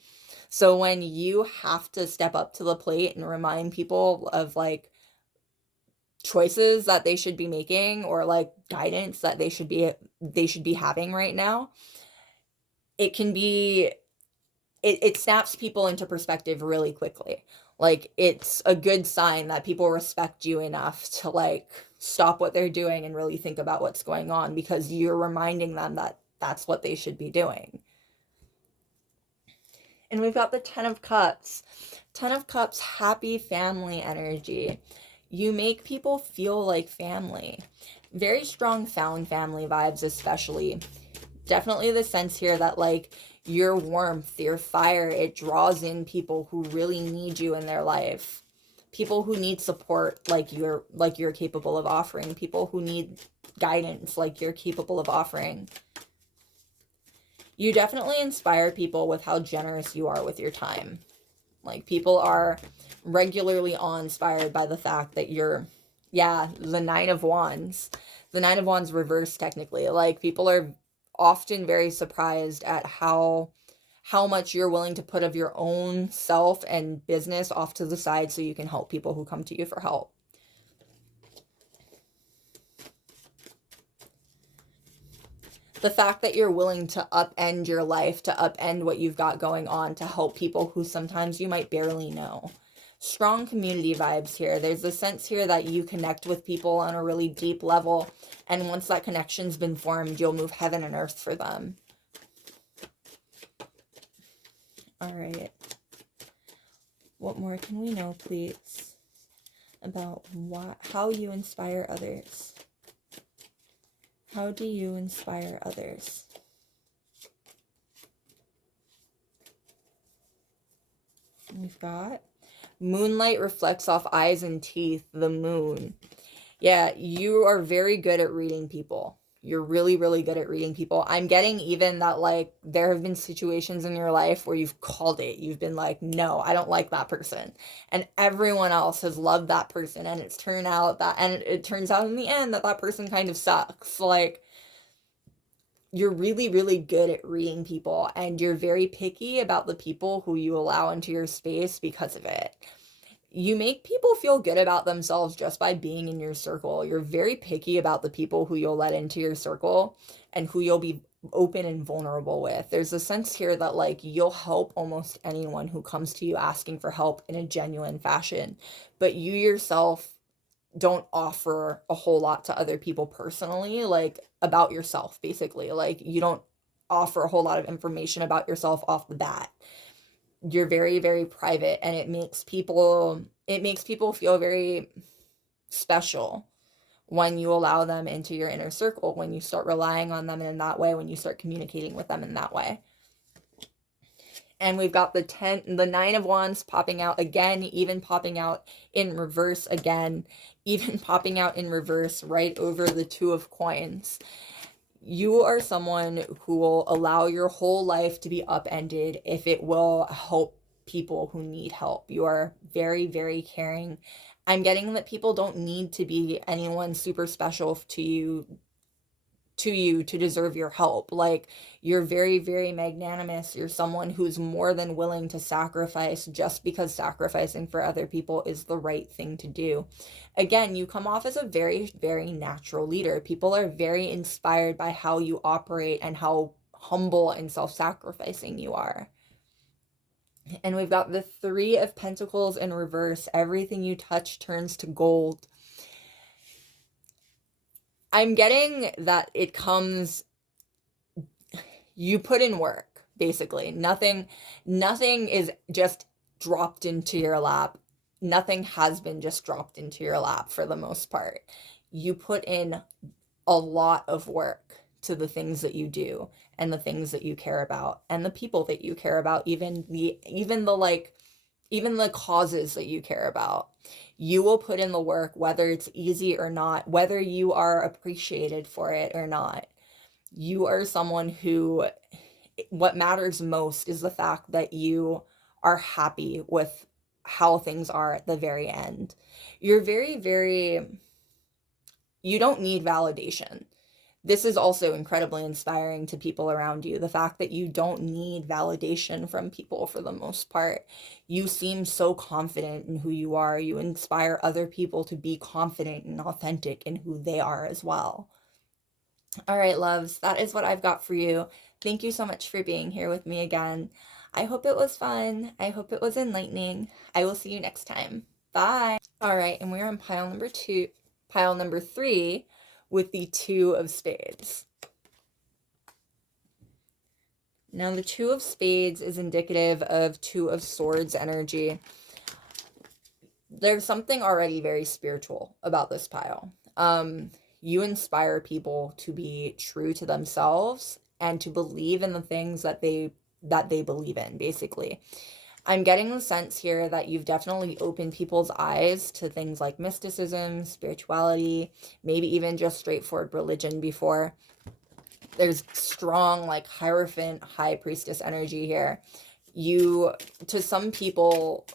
So when you have to step up to the plate and remind people of, like, choices that they should be making or, like, guidance that they should be having right now, it can be it snaps people into perspective really quickly. Like, it's a good sign that people respect you enough to, like, stop what they're doing and really think about what's going on because you're reminding them that that's what they should be doing. And we've got the Ten of Cups. Ten of Cups, happy family energy. You make people feel like family. Very strong found family vibes, especially. Definitely the sense here that, like, your warmth, your fire, it draws in people who really need you in their life. People who need support like you're capable of offering. People who need guidance like you're capable of offering. You definitely inspire people with how generous you are with your time. Like, people are regularly awe-inspired by the fact that you're, the Nine of Wands. The Nine of Wands reversed, technically. Like, people are often very surprised at how much you're willing to put of your own self and business off to the side so you can help people who come to you for help. The fact that you're willing to upend your life, to upend what you've got going on, to help people who sometimes you might barely know. Strong community vibes here. There's a sense here that you connect with people on a really deep level, and once that connection's been formed, you'll move heaven and earth for them. All right. What more can we know, please, about how you inspire others? How do you inspire others? We've got moonlight reflects off eyes and teeth, the moon. Yeah, you are very good at reading people. You're really, really good at reading people. I'm getting even that, like, there have been situations in your life where you've called it. You've been like, no, I don't like that person. And everyone else has loved that person. And it turns out in the end that that person kind of sucks. Like, you're really, really good at reading people. And you're very picky about the people who you allow into your space because of it. You make people feel good about themselves just by being in your circle. You're very picky about the people who you'll let into your circle and who you'll be open and vulnerable with. There's a sense here that, like, you'll help almost anyone who comes to you asking for help in a genuine fashion, but you yourself don't offer a whole lot to other people personally, like, about yourself, basically. Like, you don't offer a whole lot of information about yourself off the bat. You're very, very private, and it makes people feel very special when you allow them into your inner circle, when you start relying on them in that way, when you start communicating with them in that way. And we've got the 9 of Wands popping out again, even popping out in reverse again, even popping out in reverse right over the 2 of Coins. You are someone who will allow your whole life to be upended if it will help people who need help. You are very, very caring. I'm getting that people don't need to be anyone super special to you to deserve your help. Like, you're very, very magnanimous. You're someone who's more than willing to sacrifice just because sacrificing for other people is the right thing to do. Again, you come off as a very, very natural leader. People are very inspired by how you operate and how humble and self-sacrificing you are. And we've got the 3 of Pentacles in reverse. Everything you touch turns to gold. I'm getting that it comes, you put in work, basically. Nothing is just dropped into your lap. Nothing has been just dropped into your lap for the most part. You put in a lot of work to the things that you do and the things that you care about and the people that you care about, even the causes that you care about. You will put in the work, whether it's easy or not, whether you are appreciated for it or not. You are someone who, what matters most is the fact that you are happy with how things are at the very end. You're very, very, you don't need validation. This is also incredibly inspiring to people around you. The fact that you don't need validation from people for the most part. You seem so confident in who you are. You inspire other people to be confident and authentic in who they are as well. All right, loves, that is what I've got for you. Thank you so much for being here with me again. I hope it was fun. I hope it was enlightening. I will see you next time. Bye. All right, and we're on pile number 3, with the 2 of Spades. Now, the 2 of Spades is indicative of 2 of Swords energy. There's something already very spiritual about this pile. You inspire people to be true to themselves and to believe in the things that they believe in, basically. I'm getting the sense here that you've definitely opened people's eyes to things like mysticism, spirituality, maybe even just straightforward religion before. There's strong, like, Hierophant, High Priestess energy here. To some people,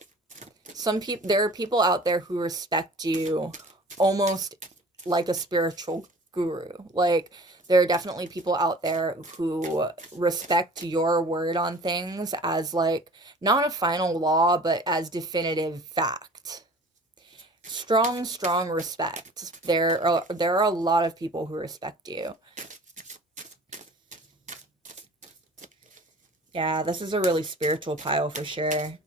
there are people out there who respect you almost like a spiritual guru. Like, there are definitely people out there who respect your word on things as, like, not a final law, but as definitive fact. Strong, strong respect. There are a lot of people who respect you. Yeah, this is a really spiritual pile for sure.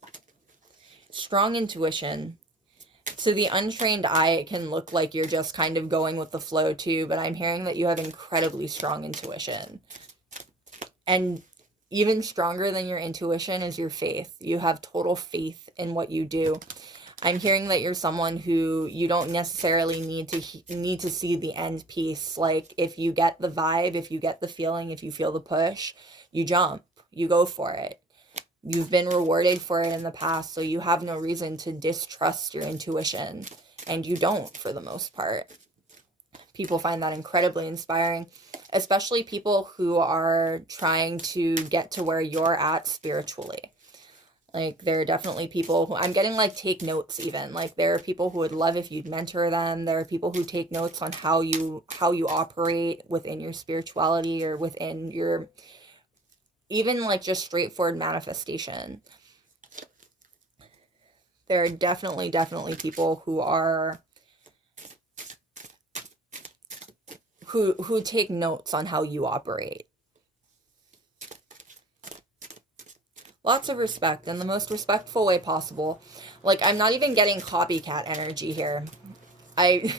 Strong intuition. To the untrained eye, it can look like you're just kind of going with the flow too, but I'm hearing that you have incredibly strong intuition. And even stronger than your intuition is your faith. You have total faith in what you do. I'm hearing that you're someone who you don't necessarily need to see the end piece. Like, if you get the vibe, if you get the feeling, if you feel the push, you jump, you go for it. You've been rewarded for it in the past, so you have no reason to distrust your intuition, and you don't for the most part. People find that incredibly inspiring, especially people who are trying to get to where you're at spiritually. Like, there are definitely people who I'm getting like take notes even. Like, there are people who would love if you'd mentor them. There are people who take notes on how you operate within your spirituality or within your even like just straightforward manifestation. There are definitely people who are who take notes on how you operate. Lots of respect in the most respectful way possible. Like, I'm not even getting copycat energy here. I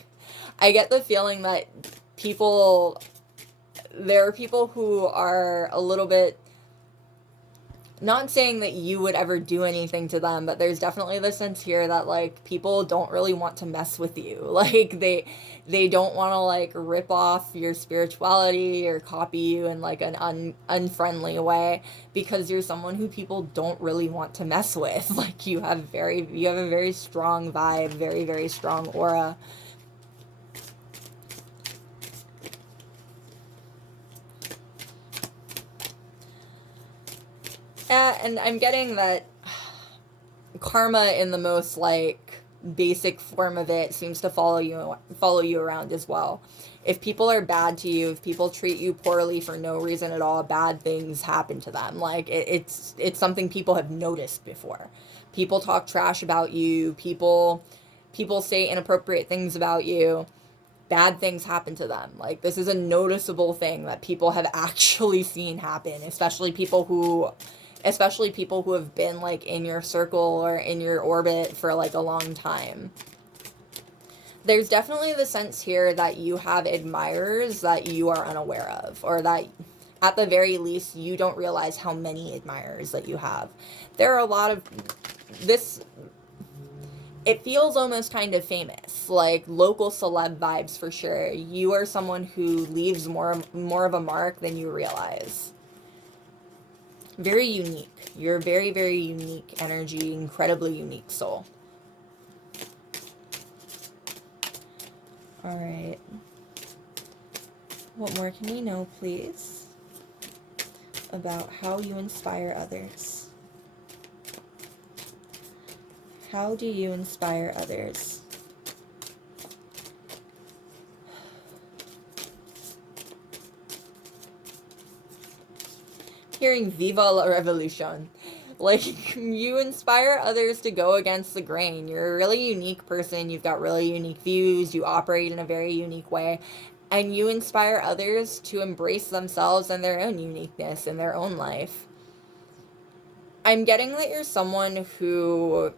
get the feeling that there are people who are a little bit, not saying that you would ever do anything to them, but there's definitely the sense here that like people don't really want to mess with you. Like, they don't want to like rip off your spirituality or copy you in like an unfriendly way, because you're someone who people don't really want to mess with. Like, you have a very strong vibe, very strong aura. And I'm getting that karma in the most like basic form of it seems to follow you around as well. If people are bad to you, if people treat you poorly for no reason at all, bad things happen to them. Like, it's something people have noticed before. People talk trash about you, people say inappropriate things about you, bad things happen to them. Like, this is a noticeable thing that people have actually seen happen, especially people who have been like in your circle or in your orbit for like a long time. There's definitely the sense here that you have admirers that you are unaware of, or that at the very least you don't realize how many admirers that you have. There are a lot of this. It feels almost kind of famous, like local celeb vibes for sure. You are someone who leaves more of a mark than you realize. Very unique. You're a very unique energy, incredibly unique soul. All right. What more can we know, please, about how you inspire others? How do you inspire others? Hearing Viva la Revolution. Like, you inspire others to go against the grain. You're a really unique person. You've got really unique views. You operate in a very unique way. And you inspire others to embrace themselves and their own uniqueness in their own life. I'm getting that you're someone who,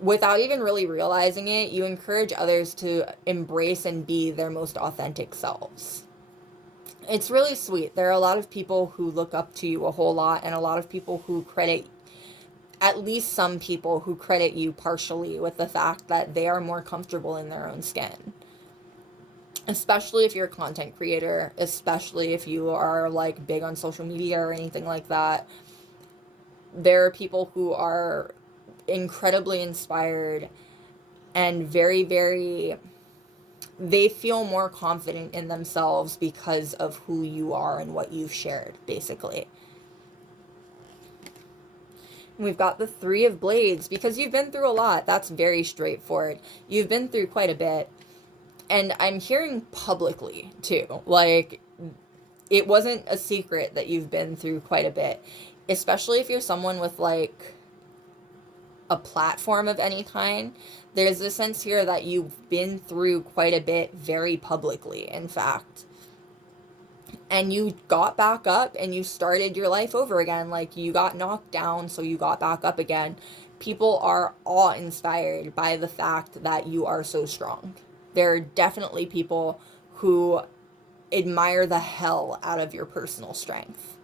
without even really realizing it, you encourage others to embrace and be their most authentic selves. It's really sweet. There are a lot of people who look up to you a whole lot, and a lot of people who credit, at least some people who credit you partially with the fact that they are more comfortable in their own skin. Especially if you're a content creator, especially if you are like big on social media or anything like that. There are people who are incredibly inspired and they feel more confident in themselves because of who you are and what you've shared, basically. We've got the Three of Blades, because you've been through a lot. That's very straightforward. You've been through quite a bit. And I'm hearing publicly, too. Like, it wasn't a secret that you've been through quite a bit. Especially if you're someone with, like, a platform of any kind. There's a sense here that you've been through quite a bit very publicly, in fact. And you got back up and you started your life over again. Like, you got knocked down, so you got back up again. People are awe-inspired by the fact that you are so strong. There are definitely people who admire the hell out of your personal strength.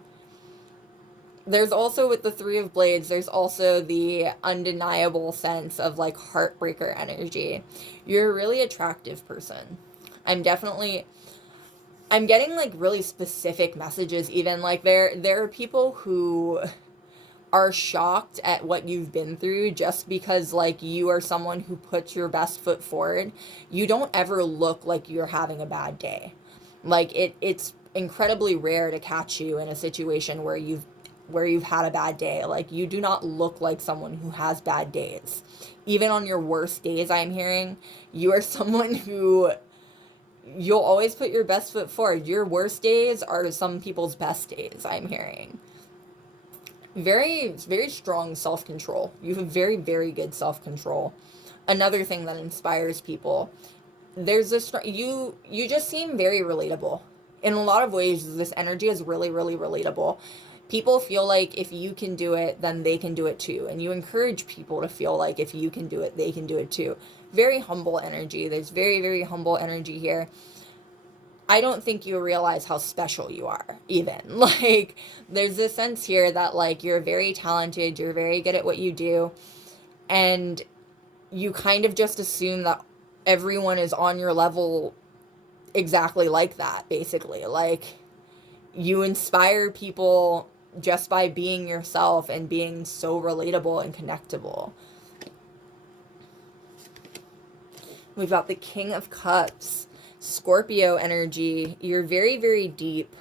There's also, with the Three of Blades, there's also the undeniable sense of, like, heartbreaker energy. You're a really attractive person. I'm getting, like, really specific messages, even. Like, there are people who, are shocked at what you've been through just because like you are someone who puts your best foot forward. You don't ever look like you're having a bad day. Like it's incredibly rare to catch you in a situation where you've had a bad day. Like you do not look like someone who has bad days. Even on your worst days, I'm hearing, you are someone who you'll always put your best foot forward. Your worst days are some people's best days, I'm hearing. Very, very strong self-control. You have very, very good self-control. Another thing that inspires people, there's this, you just seem very relatable. In a lot of ways, this energy is really, really relatable. People feel like if you can do it, then they can do it too. And you encourage people to feel like if you can do it, they can do it too. Very humble energy. There's very, very humble energy here. I don't think you realize how special you are, even. Like, there's this sense here that, like, you're very talented, you're very good at what you do, and you kind of just assume that everyone is on your level exactly like that, basically. Like, you inspire people just by being yourself and being so relatable and connectable. We've got the King of Cups. Scorpio energy. You're very, very deep.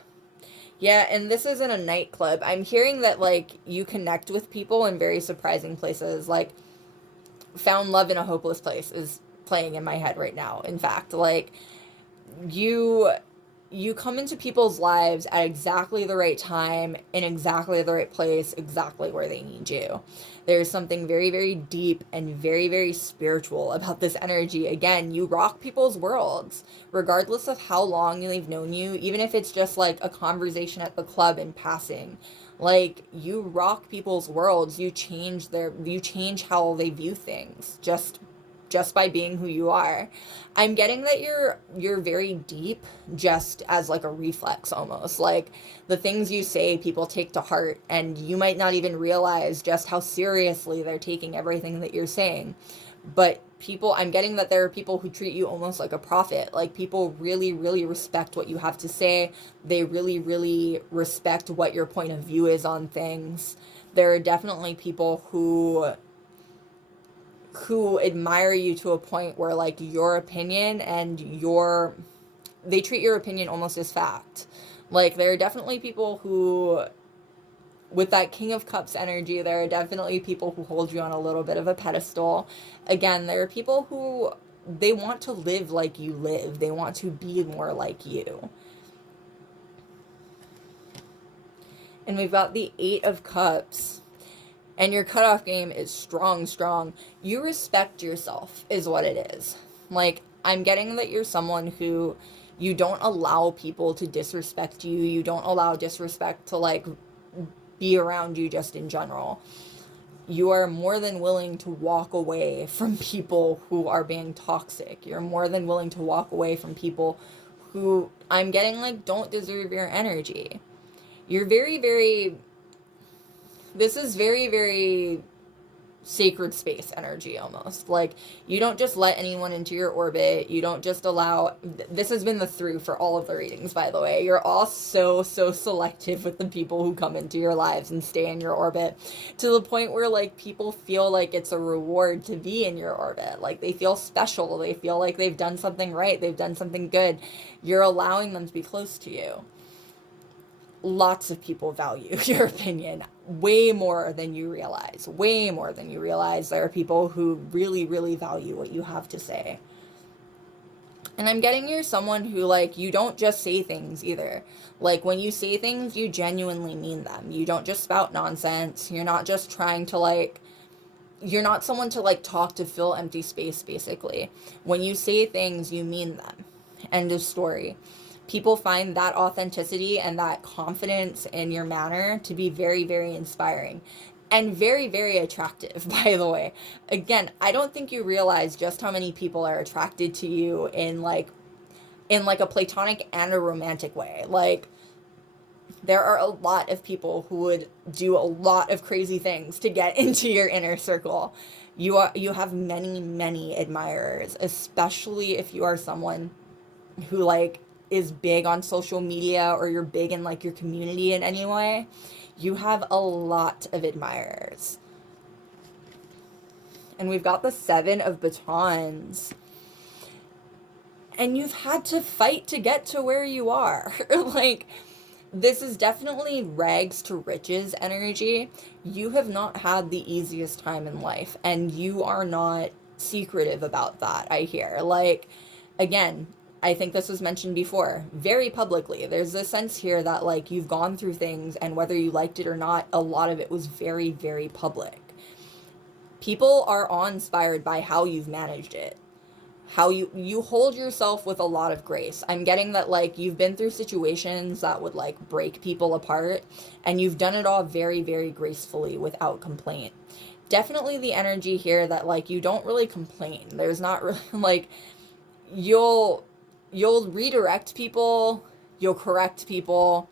Yeah, and this isn't a nightclub. I'm hearing that, like, you connect with people in very surprising places. Like, Found Love in a Hopeless Place is playing in my head right now. In fact, like, you come into people's lives at exactly the right time, in exactly the right place, exactly where they need you. There's something very, very deep and very, very spiritual about this energy. Again, you rock people's worlds, regardless of how long they've known you, even if it's just like a conversation at the club in passing. Like, you rock people's worlds. You change how they view things just by being who you are. I'm getting that you're very deep just as like a reflex almost. Like, the things you say people take to heart, and you might not even realize just how seriously they're taking everything that you're saying. But I'm getting that there are people who treat you almost like a prophet. Like, people really, really respect what you have to say. They really, really respect what your point of view is on things. There are definitely people who admire you to a point where, like, your opinion and they treat your opinion almost as fact. Like, there are definitely people who, with that King of Cups energy, there are definitely people who hold you on a little bit of a pedestal. Again, there are people who, they want to live like you live. They want to be more like you. And we've got the Eight of Cups. And your cutoff game is strong, strong. You respect yourself, is what it is. Like, I'm getting that you're someone who, you don't allow people to disrespect you. You don't allow disrespect to, like, be around you just in general. You are more than willing to walk away from people who are being toxic. You're more than willing to walk away from people who, I'm getting, like, don't deserve your energy. You're very, very... This is very, very sacred space energy almost. Like, you don't just let anyone into your orbit. You don't just allow... This has been the through for all of the readings, by the way. You're all so, so selective with the people who come into your lives and stay in your orbit, to the point where, like, people feel like it's a reward to be in your orbit. Like, they feel special. They feel like they've done something right. They've done something good. You're allowing them to be close to you. Lots of people value your opinion way more than you realize. Way more than you realize. There are people who really, really value what you have to say. And I'm getting you're someone who, like, you don't just say things either. Like, when you say things, you genuinely mean them. You don't just spout nonsense. You're not just trying to, like, you're not someone to, like, talk to fill empty space, basically. When you say things, you mean them. End of story. People find that authenticity and that confidence in your manner to be very, very inspiring and very, very attractive, by the way. Again, I don't think you realize just how many people are attracted to you in a platonic and a romantic way. Like, there are a lot of people who would do a lot of crazy things to get into your inner circle. You have many, many admirers, especially if you are someone who, like, is big on social media, or you're big in, like, your community in any way. You have a lot of admirers. And we've got the 7 of batons. And you've had to fight to get to where you are. Like, this is definitely rags to riches energy. You have not had the easiest time in life, and you are not secretive about that, I hear. Like, again, I think this was mentioned before, very publicly. There's a sense here that, like, you've gone through things, and whether you liked it or not, a lot of it was very, very public. People are awe-inspired by how you've managed it, how you hold yourself with a lot of grace. I'm getting that, like, you've been through situations that would, like, break people apart, and you've done it all very, very gracefully without complaint. Definitely the energy here that, like, you don't really complain. There's not really, like, you'll redirect people, you'll correct people,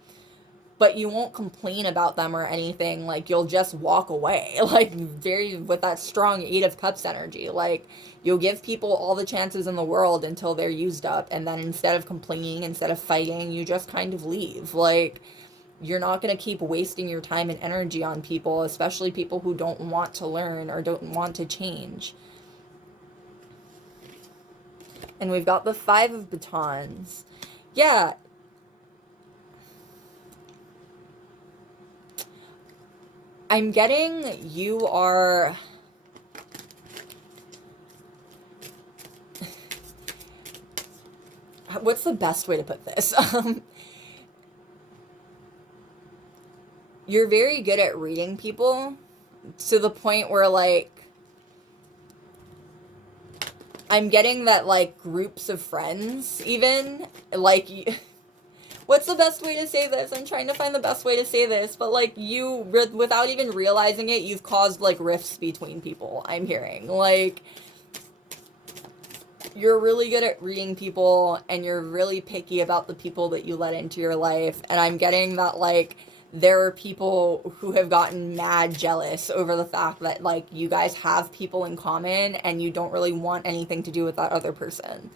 but you won't complain about them or anything. Like, you'll just walk away. Like, very, with that strong 8 of Cups energy. Like, you'll give people all the chances in the world until they're used up, and then instead of complaining, instead of fighting, you just kind of leave. Like, you're not going to keep wasting your time and energy on people, especially people who don't want to learn or don't want to change. And we've got the 5 of batons. Yeah. I'm getting you are... What's the best way to put this? You're very good at reading people to the point where, like, I'm getting that, like, groups of friends, even, like, what's the best way to say this? I'm trying to find the best way to say this, but, like, you, without even realizing it, you've caused, like, rifts between people, I'm hearing. Like, you're really good at reading people, and you're really picky about the people that you let into your life, and I'm getting that, like, there are people who have gotten mad jealous over the fact that, like, you guys have people in common, and you don't really want anything to do with that other person.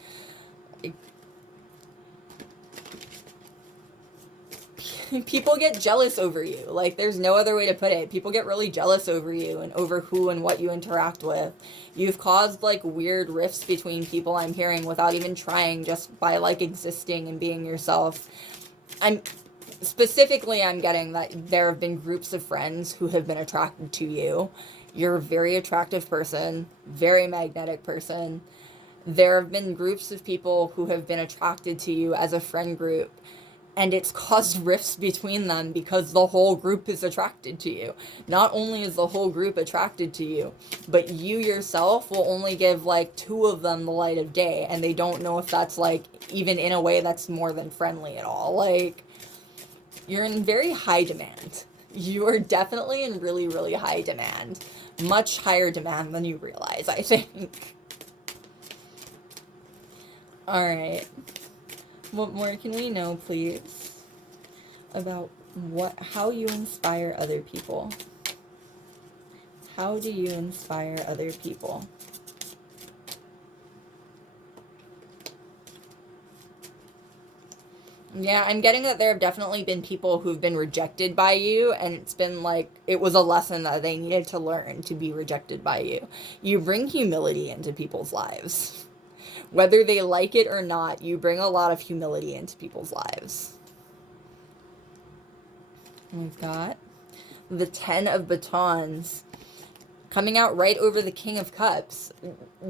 People get jealous over you. Like, there's no other way to put it. People get really jealous over you and over who and what you interact with. You've caused, like, weird rifts between people, I'm hearing, without even trying, just by, like, existing and being yourself. I'm getting that there have been groups of friends who have been attracted to you. You're a very attractive person, very magnetic person. There have been groups of people who have been attracted to you as a friend group, and it's caused rifts between them because the whole group is attracted to you. Not only is the whole group attracted to you, but you yourself will only give, like, 2 of them the light of day, and they don't know if that's, like, even in a way that's more than friendly at all. Like, you're in very high demand. You are definitely in really, really high demand. Much higher demand than you realize, I think. Alright. What more can we know, please, about how you inspire other people? How do you inspire other people? Yeah, I'm getting that there have definitely been people who've been rejected by you, and it's been like, it was a lesson that they needed to learn to be rejected by you. You bring humility into people's lives. Whether they like it or not, you bring a lot of humility into people's lives. We've got the 10 of batons coming out right over the King of Cups.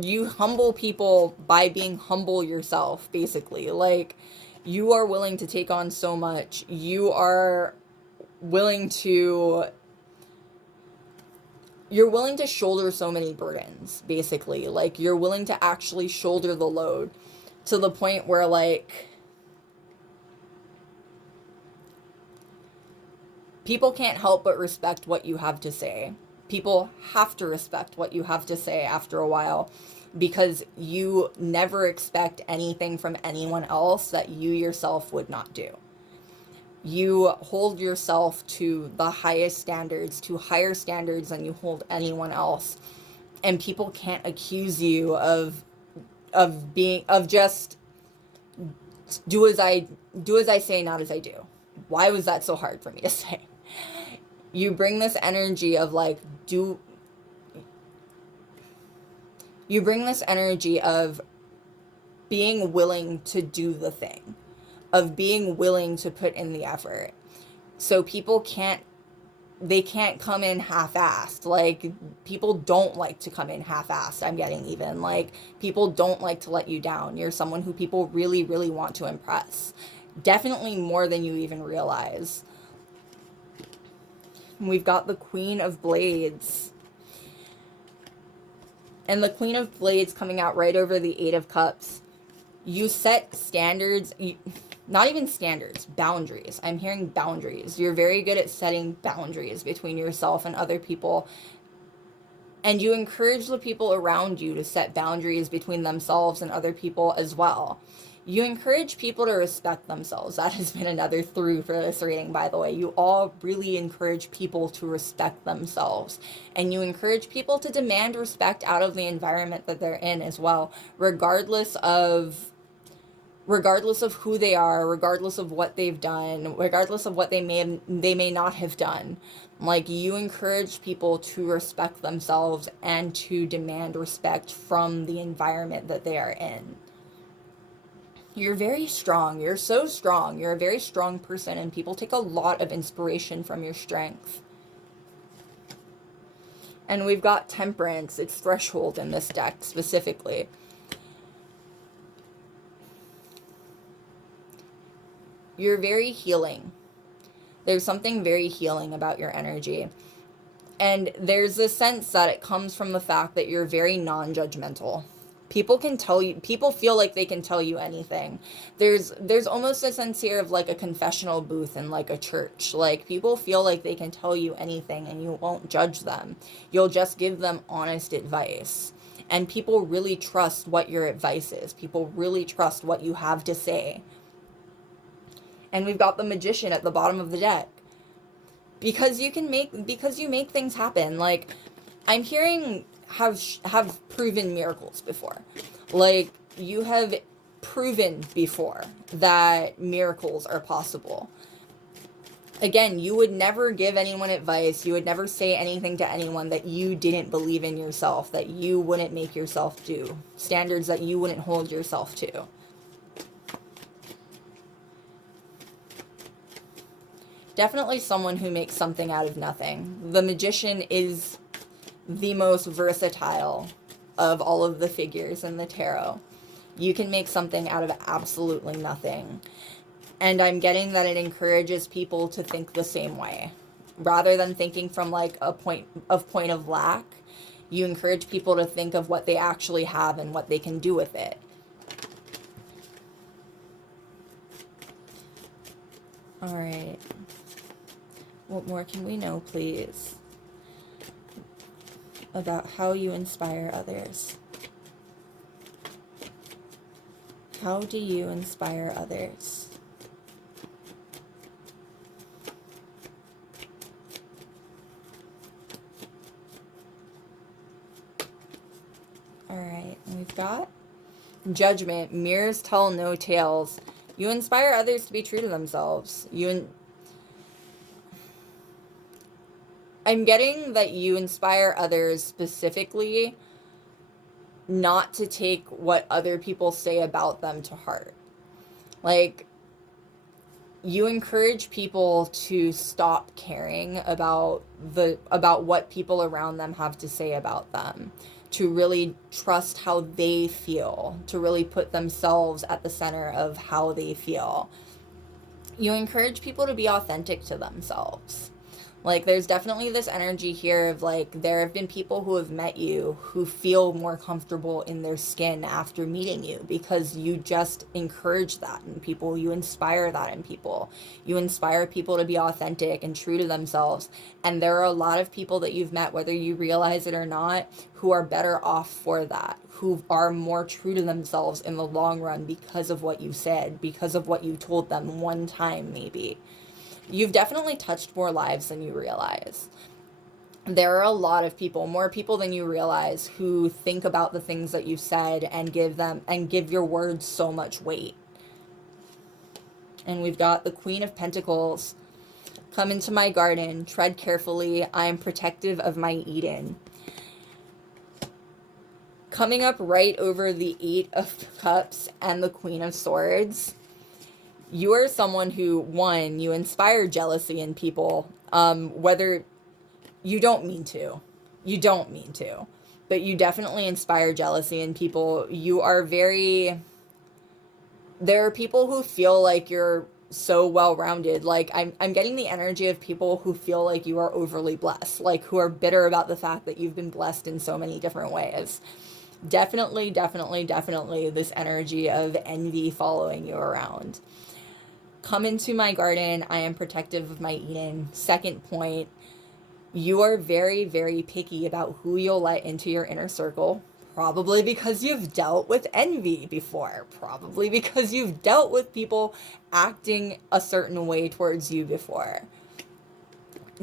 You humble people by being humble yourself, basically. Like, you are willing to take on so much. You are willing to... You're willing to shoulder so many burdens, basically. Like, you're willing to actually shoulder the load to the point where, like, people can't help but respect what you have to say. People have to respect what you have to say after a while, because you never expect anything from anyone else that you yourself would not do. You hold yourself to the highest standards, to higher standards than you hold anyone else. And people can't accuse you of just do as I say, not as I do. Why was that so hard for me to say? you bring this energy of like, you bring this energy of being willing to do the thing, of being willing to put in the effort. So people can't come in half-assed. Like, people don't like to come in half-assed, I'm getting even. Like, people don't like to let you down. You're someone who people really, really want to impress. Definitely more than you even realize. We've got the Queen of Blades. And the Queen of Blades coming out right over the Eight of Cups. You set standards, not even standards, boundaries. I'm hearing boundaries. You're very good at setting boundaries between yourself and other people. And you encourage the people around you to set boundaries between themselves and other people as well. You encourage people to respect themselves. That has been another through for this reading, by the way. You all really encourage people to respect themselves. And you encourage people to demand respect out of the environment that they're in as well, regardless of who they are, regardless of what they've done, regardless of what they may not have done. Like, you encourage people to respect themselves and to demand respect from the environment that they are in. You're very strong. You're so strong. You're a very strong person, and people take a lot of inspiration from your strength. And we've got Temperance. It's Threshold in this deck specifically. You're very healing. There's something very healing about your energy. And there's a sense that it comes from the fact that you're very non-judgmental. People feel like they can tell you anything. There's almost a sense here of like a confessional booth in like a church. Like, people feel like they can tell you anything and you won't judge them. You'll just give them honest advice. And people really trust what your advice is. People really trust what you have to say. And we've got the Magician at the bottom of the deck. Because you make things happen. Like, I'm hearing have proven miracles before. Like, you have proven before that miracles are possible. Again, you would never give anyone advice. You would never say anything to anyone that you didn't believe in yourself, that you wouldn't make yourself do. Standards that you wouldn't hold yourself to. Definitely someone who makes something out of nothing. The Magician is the most versatile of all of the figures in the tarot. You can make something out of absolutely nothing. And I'm getting that it encourages people to think the same way. Rather than thinking from like a point of lack, you encourage people to think of what they actually have and what they can do with it. All right. What more can we know, please, about how you inspire others? How do you inspire others? All right, and we've got Judgment. Mirrors tell no tales. You inspire others to be true to themselves. I'm getting that you inspire others specifically not to take what other people say about them to heart. Like, you encourage people to stop caring about what people around them have to say about them, to really trust how they feel, to really put themselves at the center of how they feel. You encourage people to be authentic to themselves. Like, there's definitely this energy here of, like, there have been people who have met you who feel more comfortable in their skin after meeting you because you just encourage that in people. You inspire that in people. You inspire people to be authentic and true to themselves. And there are a lot of people that you've met, whether you realize it or not, who are better off for that, who are more true to themselves in the long run because of what you said, because of what you told them one time, maybe. You've definitely touched more lives than you realize. There are a lot of people, more people than you realize, who think about the things that you've said and give your words so much weight. And we've got the Queen of Pentacles. Come into my garden, tread carefully, I am protective of my Eden. Coming up right over the 8 of Cups and the Queen of Swords, you are someone who, one, you inspire jealousy in people, whether you don't mean to. You don't mean to. But you definitely inspire jealousy in people. You are very... There are people who feel like you're so well-rounded. Like, I'm getting the energy of people who feel like you are overly blessed. Like, who are bitter about the fact that you've been blessed in so many different ways. Definitely, definitely, definitely this energy of envy following you around. Come into my garden, I am protective of my Eden. Second point, you are very, very picky about who you'll let into your inner circle. Probably because you've dealt with envy before. Probably because you've dealt with people acting a certain way towards you before.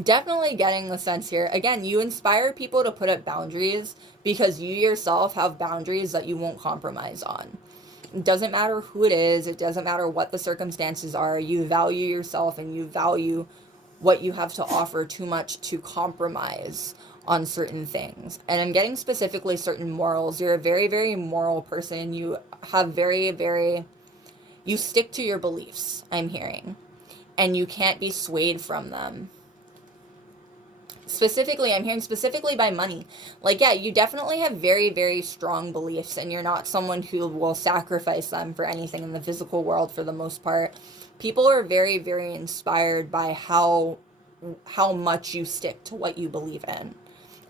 Definitely getting the sense here. Again, you inspire people to put up boundaries because you yourself have boundaries that you won't compromise on. It doesn't matter who it is. It doesn't matter what the circumstances are. You value yourself and you value what you have to offer too much to compromise on certain things. And I'm getting specifically certain morals. You're a very, very moral person. You have you stick to your beliefs, I'm hearing. And you can't be swayed from them. Specifically, I'm hearing specifically by money. Like, yeah, you definitely have very, very strong beliefs, and you're not someone who will sacrifice them for anything in the physical world for the most part. People are very, very inspired by how much you stick to what you believe in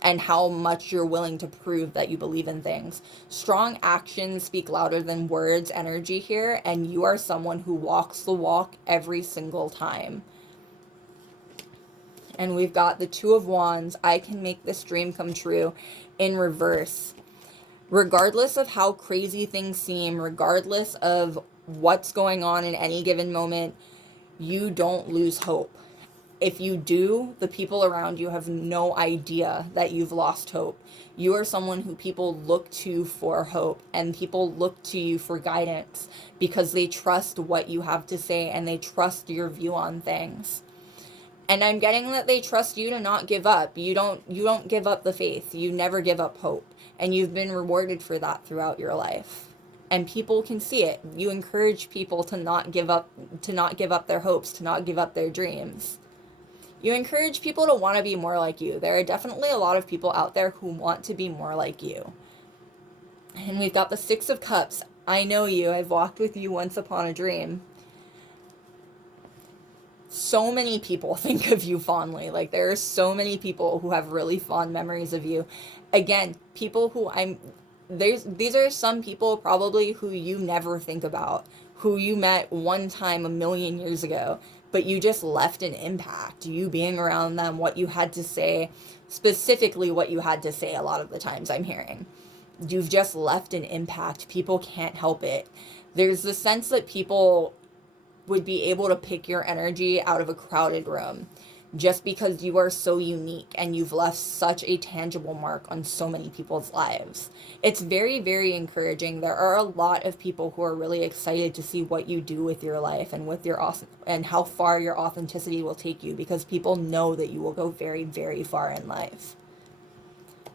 and how much you're willing to prove that you believe in things. Strong actions speak louder than words energy here, and you are someone who walks the walk every single time. And we've got the Two of Wands. I can make this dream come true in reverse. Regardless of how crazy things seem, regardless of what's going on in any given moment, you don't lose hope. If you do, the people around you have no idea that you've lost hope. You are someone who people look to for hope, and people look to you for guidance because they trust what you have to say and they trust your view on things. And I'm getting that they trust you to not give up. You don't give up the faith. You never give up hope. And you've been rewarded for that throughout your life. And people can see it. You encourage people to not give up their hopes, to not give up their dreams. You encourage people to want to be more like you. There are definitely a lot of people out there who want to be more like you. And we've got the Six of Cups. I know you. I've walked with you once upon a dream. So many people think of you fondly. Like, there are so many people who have really fond memories of you. Again, people who these are some people probably who you never think about, who you met one time 1,000,000 years ago, but you just left an impact. You being around them, what you had to say, specifically what you had to say a lot of the times I'm hearing. You've just left an impact. People can't help it. There's the sense that people would be able to pick your energy out of a crowded room just because you are so unique and you've left such a tangible mark on so many people's lives. It's very, very encouraging. There are a lot of people who are really excited to see what you do with your life and with your and how far your authenticity will take you, because people know that you will go very, very far in life.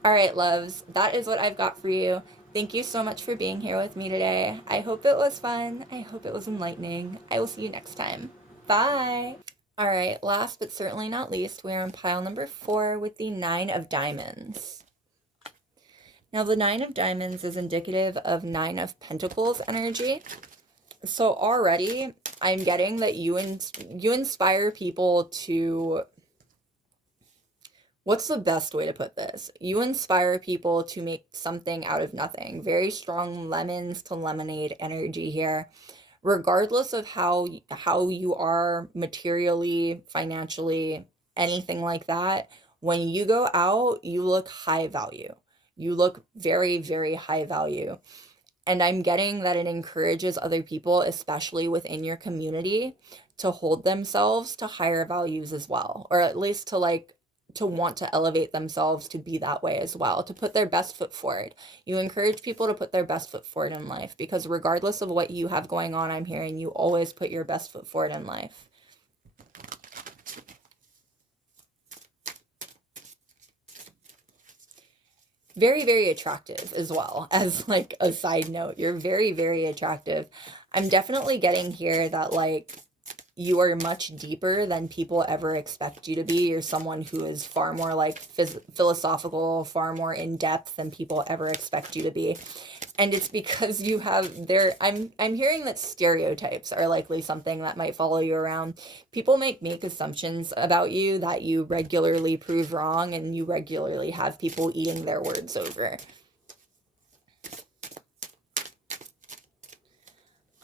All right, loves, that is what I've got for you. Thank you so much for being here with me today. I hope it was fun. I hope it was enlightening. I will see you next time. Bye. All right, last but certainly not least, we're on pile number 4 with the 9 of Diamonds. Now, the 9 of Diamonds is indicative of 9 of Pentacles energy. So already, I'm getting that you inspire people to... What's the best way to put this? You inspire people to make something out of nothing. Very strong lemons to lemonade energy here. Regardless of how you are materially, financially, anything like that, when you go out, you look high value. You look very, very high value. And I'm getting that it encourages other people, especially within your community, to hold themselves to higher values as well. Or at least to want to elevate themselves to be that way as well, to put their best foot forward. You encourage people to put their best foot forward in life, because regardless of what you have going on, I'm hearing you always put your best foot forward in life. very, very attractive as well. As like a side note, you're very, very attractive. I'm definitely getting here that like you are much deeper than people ever expect you to be. You're someone who is far more like philosophical, far more in depth than people ever expect you to be. And it's because you have there I'm hearing that stereotypes are likely something that might follow you around. People make assumptions about you that you regularly prove wrong, and you regularly have people eating their words over.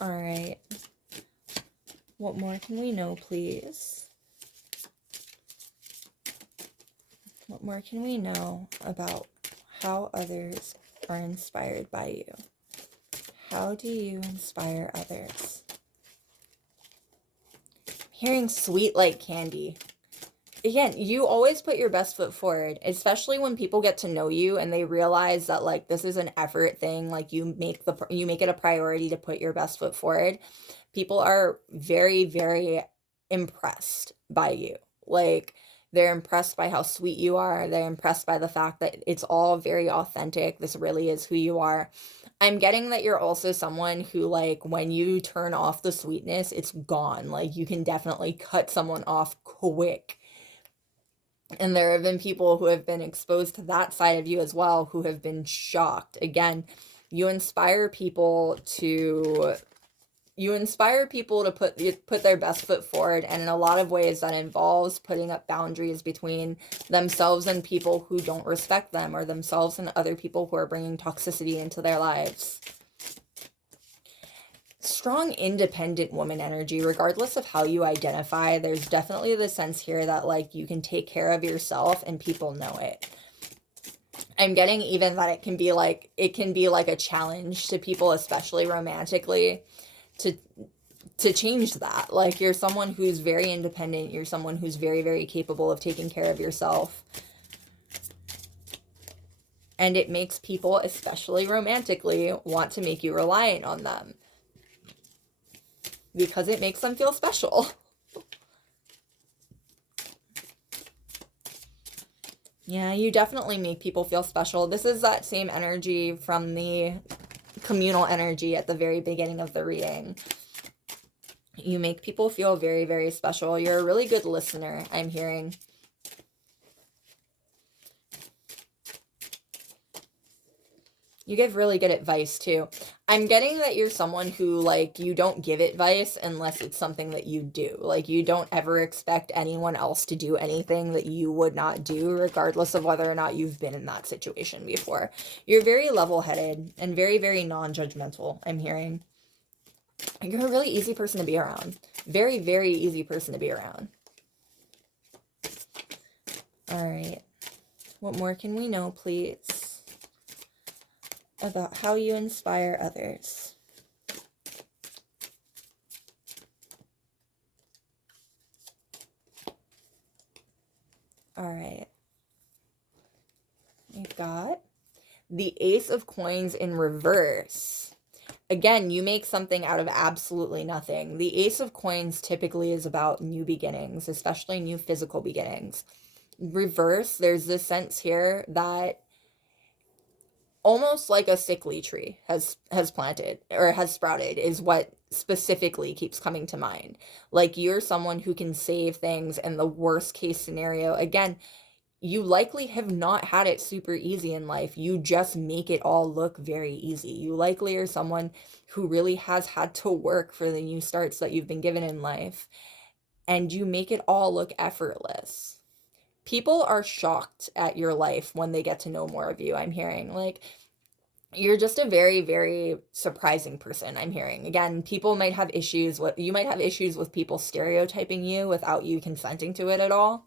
All right. What more can we know, please? What more can we know about how others are inspired by you? How do you inspire others? I'm hearing sweet like candy. Again, you always put your best foot forward, especially when people get to know you and they realize that like this is an effort thing, like you make it a priority to put your best foot forward. People are very, very impressed by you. Like they're impressed by how sweet you are. They're impressed by the fact that it's all very authentic. This really is who you are. I'm getting that you're also someone who, like, when you turn off the sweetness, it's gone. Like, you can definitely cut someone off quick. And there have been people who have been exposed to that side of you as well, who have been shocked. Again, you inspire people to put their best foot forward, and in a lot of ways that involves putting up boundaries between themselves and people who don't respect them, or themselves and other people who are bringing toxicity into their lives. Strong independent woman energy, regardless of how you identify. There's definitely the sense here that like you can take care of yourself and people know it. I'm getting even that it can be like a challenge to people, especially romantically, to change that. Like you're someone who's very independent, you're someone who's very, very capable of taking care of yourself. And it makes people, especially romantically, want to make you reliant on them. Because it makes them feel special. Yeah, you definitely make people feel special. This is that same energy from the communal energy at the very beginning of the reading. You make people feel very, very special. You're a really good listener, I'm hearing. You give really good advice too. I'm getting that you're someone who, like, you don't give advice unless it's something that you do. Like, you don't ever expect anyone else to do anything that you would not do, regardless of whether or not you've been in that situation before. You're very level-headed and very, very non-judgmental, I'm hearing. You're a really easy person to be around. Very, very easy person to be around. All right. What more can we know, please, about how you inspire others? All right. We've got the Ace of Coins in reverse. Again, you make something out of absolutely nothing. The Ace of Coins typically is about new beginnings, especially new physical beginnings. Reverse, there's this sense here that almost like a sickly tree has planted or has sprouted is what specifically keeps coming to mind. Like you're someone who can save things in the worst case scenario. Again, you likely have not had it super easy in life. You just make it all look very easy. You likely are someone who really has had to work for the new starts that you've been given in life, and you make it all look effortless. People are shocked at your life when they get to know more of you, I'm hearing. Like, you're just a very, very surprising person, I'm hearing. Again, you might have issues with people stereotyping you without you consenting to it at all.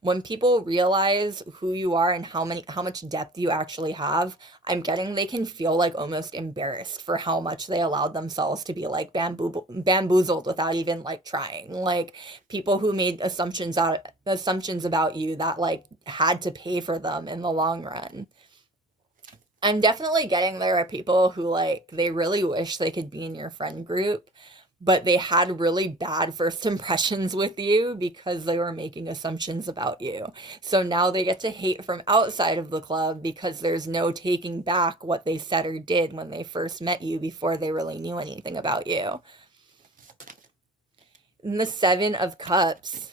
When people realize who you are and how much depth you actually have, I'm getting they can feel like almost embarrassed for how much they allowed themselves to be like bamboozled without even like trying. Like people who made assumptions about you that like had to pay for them in the long run. I'm definitely getting there are people who like they really wish they could be in your friend group, but they had really bad first impressions with you because they were making assumptions about you. So now they get to hate from outside of the club because there's no taking back what they said or did when they first met you before they really knew anything about you. And the Seven of Cups.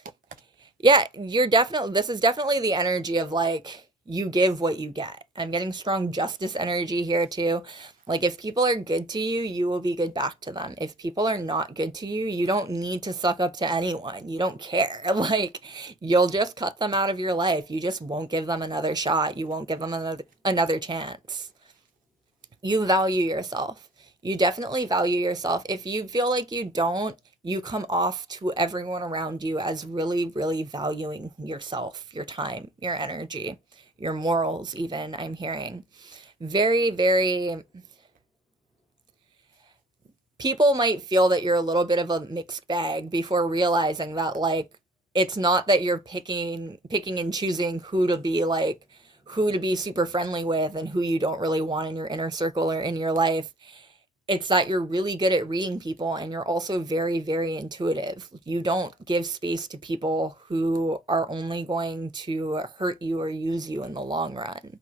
Yeah, this is definitely the energy of like, you give what you get. I'm getting strong justice energy here too. Like, if people are good to you, you will be good back to them. If people are not good to you, you don't need to suck up to anyone. You don't care. Like, you'll just cut them out of your life. You just won't give them another shot. You won't give them another chance. You value yourself. You definitely value yourself. If you feel like you don't, you come off to everyone around you as really, really valuing yourself, your time, your energy, your morals, even, I'm hearing. Very, very. People might feel that you're a little bit of a mixed bag before realizing that, like, it's not that you're picking and choosing who to be super friendly with and who you don't really want in your inner circle or in your life. It's that you're really good at reading people, and you're also very, very intuitive. You don't give space to people who are only going to hurt you or use you in the long run.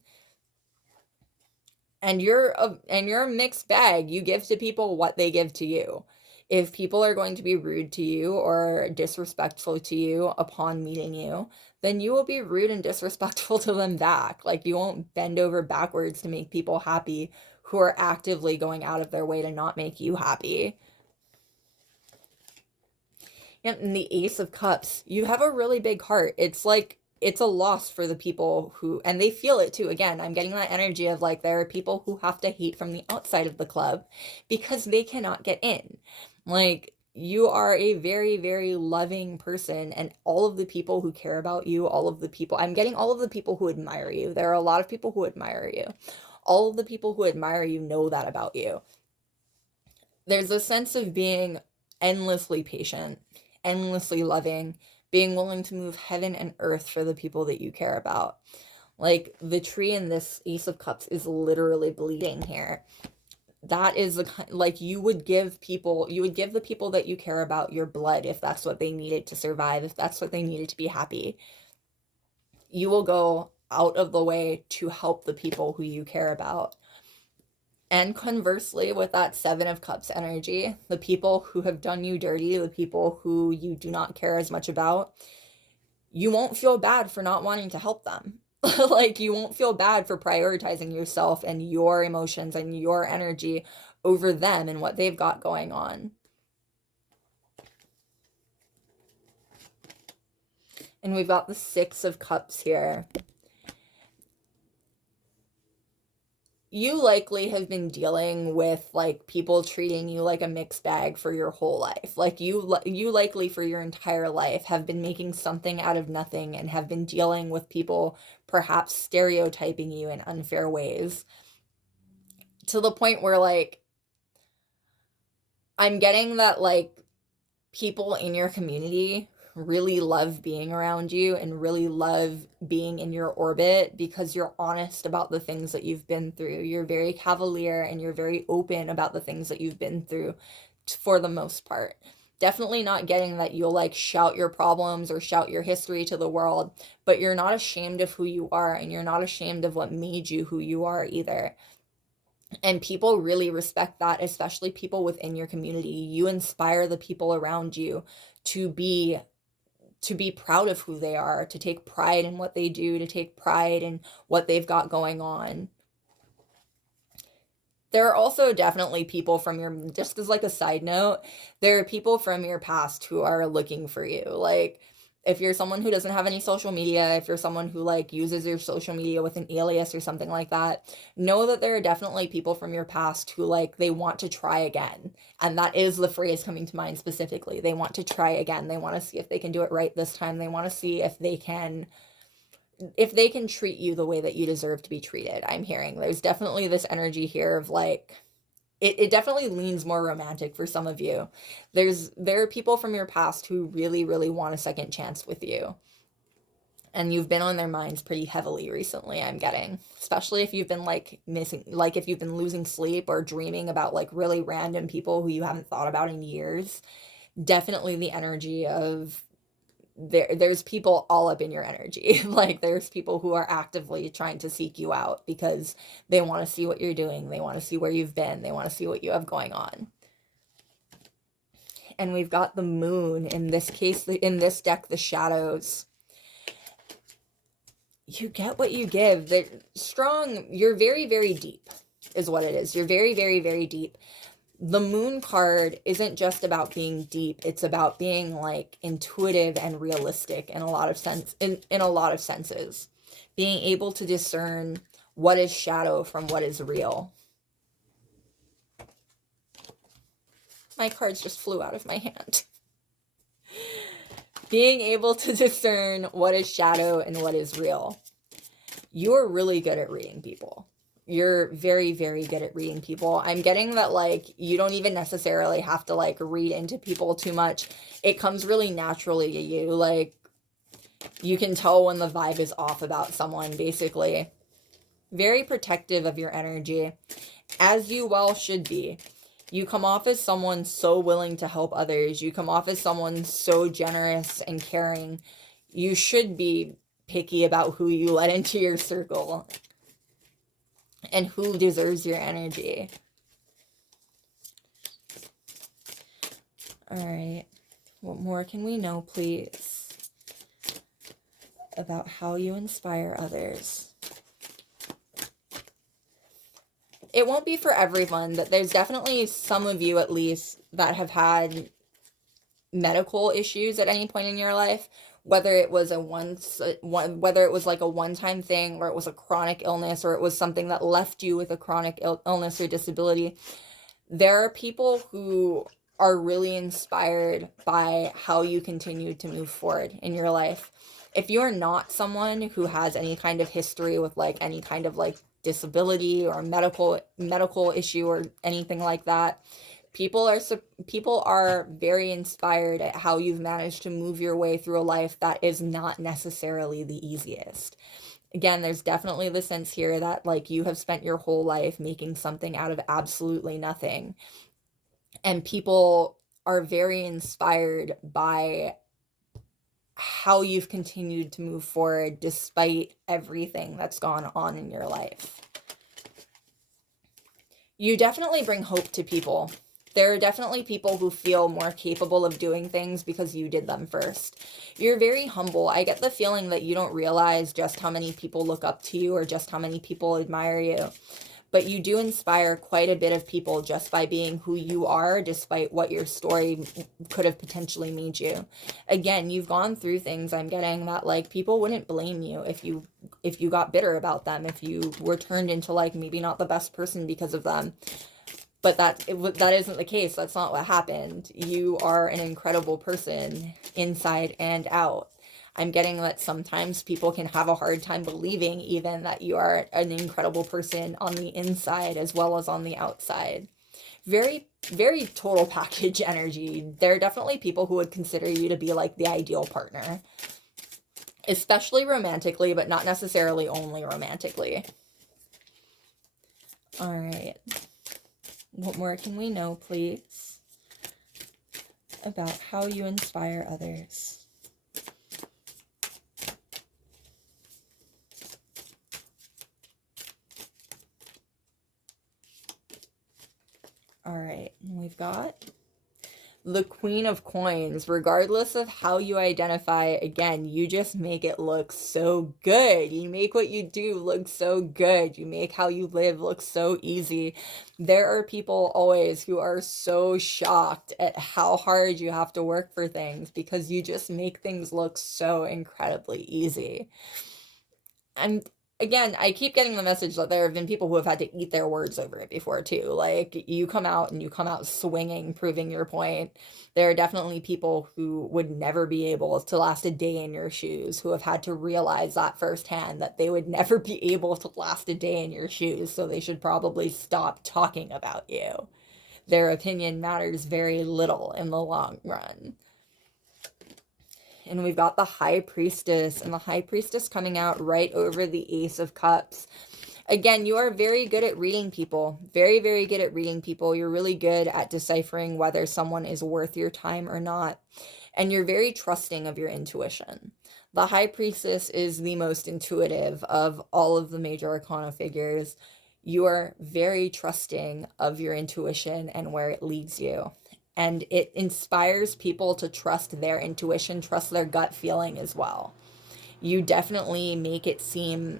And you're a mixed bag. You give to people what they give to you. If people are going to be rude to you or disrespectful to you upon meeting you, then you will be rude and disrespectful to them back. Like, you won't bend over backwards to make people happy who are actively going out of their way to not make you happy. And the Ace of Cups, you have a really big heart. It's like, it's a loss for the people who, and they feel it too. Again, I'm getting that energy of like, there are people who have to hate from the outside of the club because they cannot get in. Like, you are a very, very loving person, and all of the people who care about you, I'm getting all of the people who admire you. There are a lot of people who admire you. All of the people who admire you know that about you. There's a sense of being endlessly patient, endlessly loving, being willing to move heaven and earth for the people that you care about. Like, the tree in this Ace of Cups is literally bleeding here. That is like, you would give the people that you care about your blood if that's what they needed to survive, if that's what they needed to be happy. You will go out of the way to help the people who you care about. And conversely, with that Seven of Cups energy, the people who have done you dirty, the people who you do not care as much about, you won't feel bad for not wanting to help them. Like, you won't feel bad for prioritizing yourself and your emotions and your energy over them and what they've got going on. And we've got the Six of Cups here. You likely have been dealing with like people treating you like a mixed bag for your whole life. Like, you likely for your entire life have been making something out of nothing and have been dealing with people perhaps stereotyping you in unfair ways, to the point where, like, I'm getting that like people in your community really love being around you and really love being in your orbit because you're honest about the things that you've been through. You're very cavalier and you're very open about the things that you've been through for the most part. Definitely not getting that you'll like shout your problems or shout your history to the world, but you're not ashamed of who you are, and you're not ashamed of what made you who you are either. And people really respect that, especially people within your community. You inspire the people around you to be proud of who they are, to take pride in what they do, to take pride in what they've got going on. There are also definitely people from your, just as like a side note, there are people from your past who are looking for you. Like, if you're someone who doesn't have any social media, if you're someone who like uses your social media with an alias or something like that, know that there are definitely people from your past who like, they want to try again. And that is the phrase coming to mind specifically. They want to try again. They want to see if they can do it right this time. They want to see if they can treat you the way that you deserve to be treated. I'm hearing there's definitely this energy here of like, it definitely leans more romantic for some of you. There are people from your past who really, really want a second chance with you. And you've been on their minds pretty heavily recently, I'm getting. Especially if you've been like missing, like if you've been losing sleep or dreaming about like really random people who you haven't thought about in years. Definitely the energy of there's people all up in your energy. Like there's people who are actively trying to seek you out because they want to see what you're doing. They want to see where you've been. They want to see what you have going on. And we've got the moon in this case, in this deck, the shadows. You get what you give. They're strong. You're very, very deep is what it is. You're very, very, very deep. The moon card isn't just about being deep. It's about being like intuitive and realistic in a lot of in a lot of senses. Being able to discern what is shadow from what is real. My cards just flew out of my hand. Being able to discern what is shadow and what is real. You're really good at reading people. You're very, very good at reading people. I'm getting that, like, you don't even necessarily have to, like, read into people too much. It comes really naturally to you. Like, you can tell when the vibe is off about someone, basically. Very protective of your energy, as you well should be. You come off as someone so willing to help others. You come off as someone so generous and caring. You should be picky about who you let into your circle and who deserves your energy. All right. What more can we know, please, about how you inspire others? It won't be for everyone, but there's definitely some of you, at least, that have had medical issues at any point in your life, whether it was whether it was like a one-time thing, or it was a chronic illness, or it was something that left you with a chronic illness or disability. There are people who are really inspired by how you continue to move forward in your life. If you're not someone who has any kind of history with like any kind of like disability or medical issue or anything like that, people are very inspired at how you've managed to move your way through a life that is not necessarily the easiest. Again, there's definitely the sense here that like you have spent your whole life making something out of absolutely nothing. And people are very inspired by how you've continued to move forward despite everything that's gone on in your life. You definitely bring hope to people. There are definitely people who feel more capable of doing things because you did them first. You're very humble. I get the feeling that you don't realize just how many people look up to you or just how many people admire you. But you do inspire quite a bit of people just by being who you are, despite what your story could have potentially made you. Again, you've gone through things, I'm getting, that like people wouldn't blame you if you got bitter about them, if you were turned into like maybe not the best person because of them. But that isn't the case. That's not what happened. You are an incredible person inside and out. I'm getting that sometimes people can have a hard time believing even that you are an incredible person on the inside as well as on the outside. Very, very total package energy. There are definitely people who would consider you to be like the ideal partner, especially romantically, but not necessarily only romantically. All right. What more can we know, please, about how you inspire others? All right, we've got the Queen of Coins. Regardless of how you identify, again, you just make it look so good. You make what you do look so good. You make how you live look so easy. There are people always who are so shocked at how hard you have to work for things because you just make things look so incredibly easy. And again, I keep getting the message that there have been people who have had to eat their words over it before too. Like, you come out swinging, proving your point. There are definitely people who would never be able to last a day in your shoes, who have had to realize that firsthand, that they would never be able to last a day in your shoes, so they should probably stop talking about you. Their opinion matters very little in the long run. And we've got the High Priestess, and the High Priestess coming out right over the Ace of Cups. Again, you are very good at reading people. Very, very good at reading people. You're really good at deciphering whether someone is worth your time or not. And you're very trusting of your intuition. The High Priestess is the most intuitive of all of the major arcana figures. You are very trusting of your intuition and where it leads you. And it inspires people to trust their intuition, trust their gut feeling as well. You definitely make it seem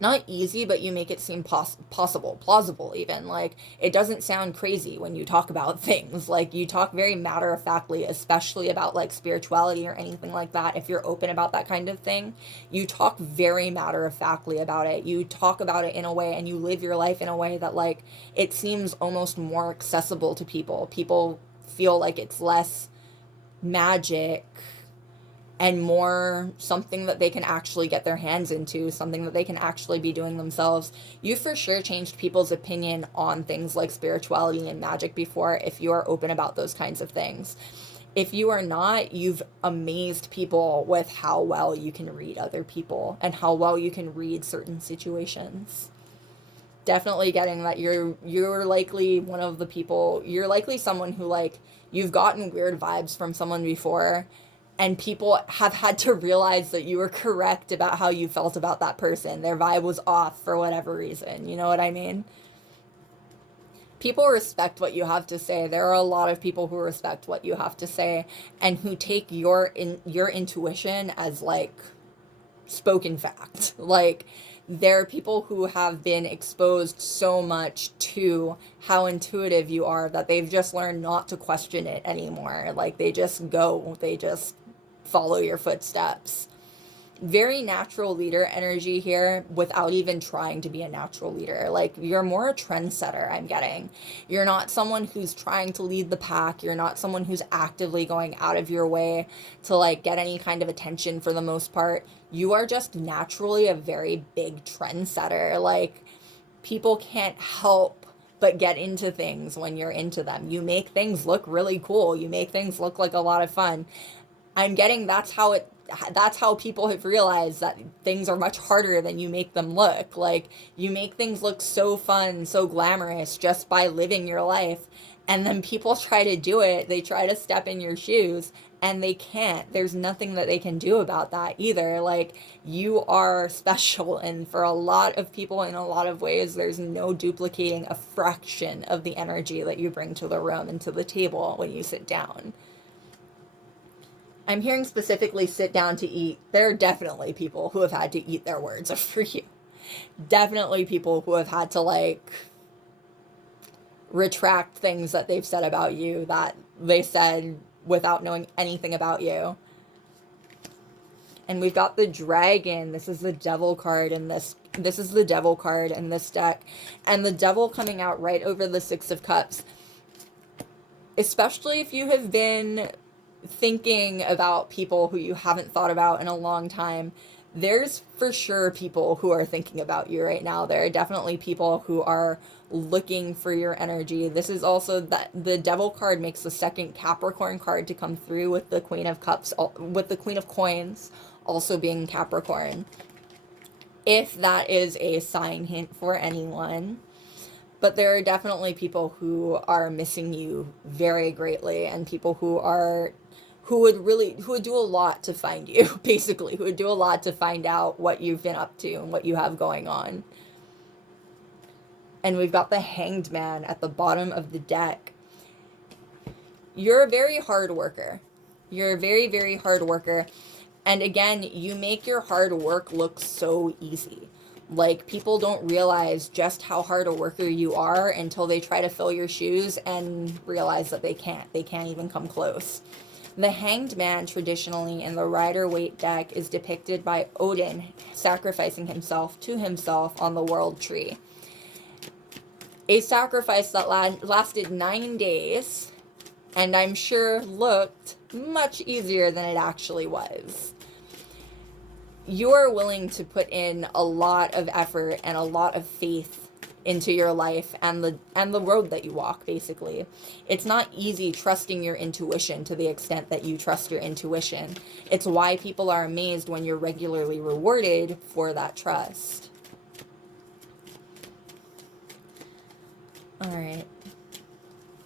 not easy, but you make it seem possible, plausible even. Like, it doesn't sound crazy when you talk about things. Like, you talk very matter-of-factly, especially about, like, spirituality or anything like that. If you're open about that kind of thing, you talk very matter-of-factly about it. You talk about it in a way, and you live your life in a way that, like, it seems almost more accessible to people. People feel like it's less magic and more something that they can actually get their hands into, something that they can actually be doing themselves. You for sure changed people's opinion on things like spirituality and magic before if you are open about those kinds of things. If you are not, you've amazed people with how well you can read other people and how well you can read certain situations. Definitely getting that you're likely one of the people, you're likely someone who, like, you've gotten weird vibes from someone before, and people have had to realize that you were correct about how you felt about that person. Their vibe was off for whatever reason. You know what I mean? People respect what you have to say. There are a lot of people who respect what you have to say and who take your intuition as, like, spoken fact. Like, there are people who have been exposed so much to how intuitive you are that they've just learned not to question it anymore. Like, they just follow your footsteps. Very natural leader energy here without even trying to be a natural leader. Like, you're more a trendsetter, I'm getting. You're not someone who's trying to lead the pack. You're not someone who's actively going out of your way to, like, get any kind of attention for the most part. You are just naturally a very big trendsetter. Like, people can't help but get into things when you're into them. You make things look really cool. You make things look like a lot of fun. I'm getting that's how people have realized that things are much harder than you make them look. Like, you make things look so fun, so glamorous just by living your life. And then people try to do it. They try to step in your shoes and they can't. There's nothing that they can do about that either. Like, you are special. And for a lot of people, in a lot of ways, there's no duplicating a fraction of the energy that you bring to the room and to the table when you sit down. I'm hearing specifically sit down to eat. There are definitely people who have had to eat their words for you. Definitely people who have had to, like, retract things that they've said about you that they said without knowing anything about you. And we've got the Dragon. This is the Devil card in this is the Devil card in this deck. And the Devil coming out right over the Six of Cups. Especially if you have been thinking about people who you haven't thought about in a long time, there's for sure people who are thinking about you right now. There are definitely people who are looking for your energy. This is also that the Devil card makes the second Capricorn card to come through, with the Queen of Cups, with the Queen of Coins also being Capricorn. If that is a sign hint for anyone. But there are definitely people who are missing you very greatly, and people who would do a lot to find you, basically, who would do a lot to find out what you've been up to and what you have going on. And we've got the Hanged Man at the bottom of the deck. You're a very hard worker. You're a very, very hard worker. And again, you make your hard work look so easy. Like, people don't realize just how hard a worker you are until they try to fill your shoes and realize that they can't. They can't even come close. The Hanged Man, traditionally in the Rider-Waite deck, is depicted by Odin sacrificing himself to himself on the World Tree. A sacrifice that lasted 9 days, and I'm sure looked much easier than it actually was. You are willing to put in a lot of effort and a lot of faith into your life and the road that you walk, basically. It's not easy trusting your intuition to the extent that you trust your intuition. It's why people are amazed when you're regularly rewarded for that trust. All right.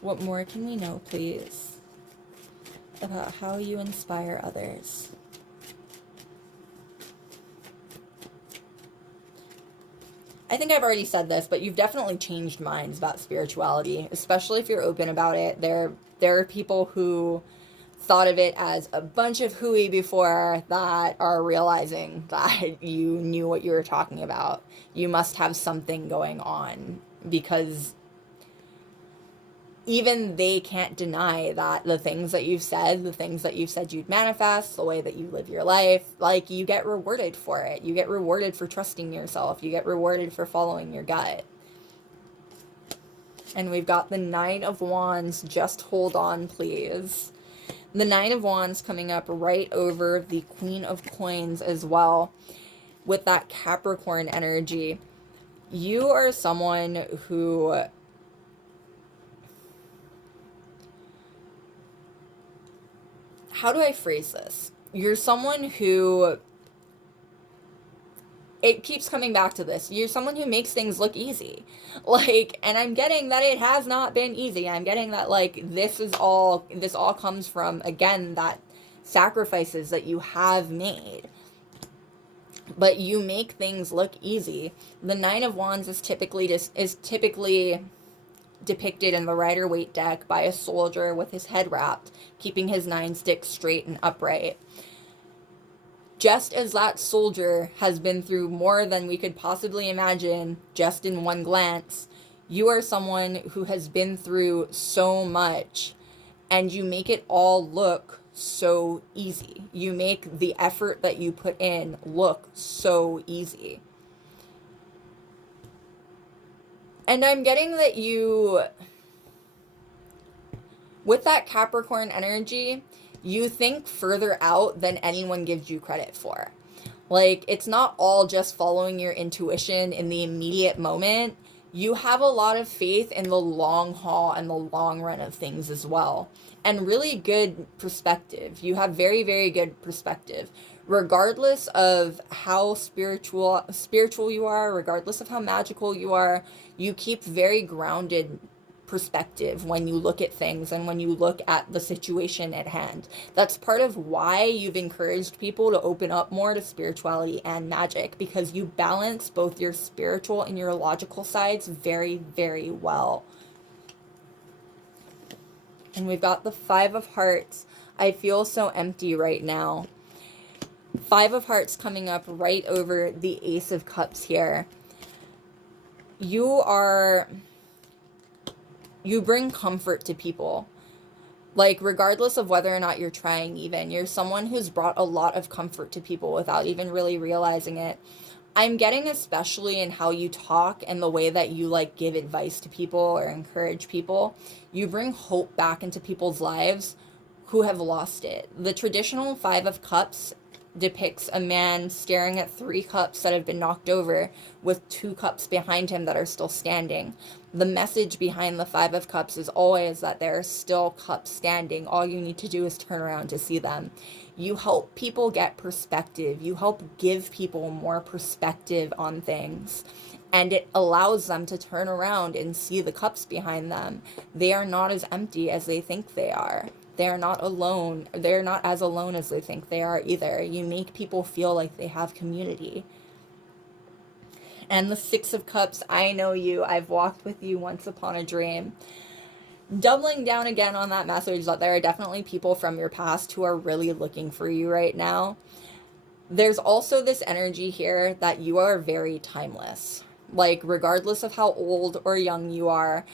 What more can we know, please, about how you inspire others? I think I've already said this, but you've definitely changed minds about spirituality, especially if you're open about it. There are people who thought of it as a bunch of hooey before that are realizing that you knew what you were talking about. You must have something going on, because even they can't deny that the things that you've said, you'd manifest, the way that you live your life, like, you get rewarded for it. You get rewarded for trusting yourself. You get rewarded for following your gut. And we've got the Nine of Wands. Just hold on, please. The Nine of Wands coming up right over the Queen of Coins as well, with that Capricorn energy. You are someone who... how do I phrase this? You're someone who... it keeps coming back to this. You're someone who makes things look easy. Like, and I'm getting that it has not been easy. I'm getting that, like, this all comes from, again, that sacrifices that you have made. But you make things look easy. The Nine of Wands is typically depicted in the Rider-Waite deck by a soldier with his head wrapped, keeping his 9 sticks straight and upright. Just as that soldier has been through more than we could possibly imagine just in one glance, you are someone who has been through so much, and you make it all look so easy. You make the effort that you put in look so easy. And I'm getting that you, with that Capricorn energy, you think further out than anyone gives you credit for. Like, it's not all just following your intuition in the immediate moment. You have a lot of faith in the long haul and the long run of things as well. And really good perspective. You have very, very good perspective. Regardless of how spiritual you are, regardless of how magical you are, you keep very grounded perspective when you look at things and when you look at the situation at hand. That's part of why you've encouraged people to open up more to spirituality and magic, because you balance both your spiritual and your logical sides very, very well. And we've got the Five of Hearts. I feel so empty right now. Five of Hearts coming up right over the Ace of Cups here. You bring comfort to people. Like, regardless of whether or not you're trying even, you're someone who's brought a lot of comfort to people without even really realizing it. I'm getting, especially in how you talk and the way that you, like, give advice to people or encourage people, you bring hope back into people's lives who have lost it. The traditional Five of Cups depicts a man staring at 3 cups that have been knocked over, with 2 cups behind him that are still standing. The message behind the Five of Cups is always that there are still cups standing. All you need to do is turn around to see them. You help people get perspective. You help give people more perspective on things. And it allows them to turn around and see the cups behind them. They are not as empty as they think they are. They're not alone. They're not as alone as they think they are either. You make people feel like they have community. And the Six of Cups, I know you. I've walked with you once upon a dream. Doubling down again on that message that there are definitely people from your past who are really looking for you right now. There's also this energy here that you are very timeless. Like, regardless of how old or young you are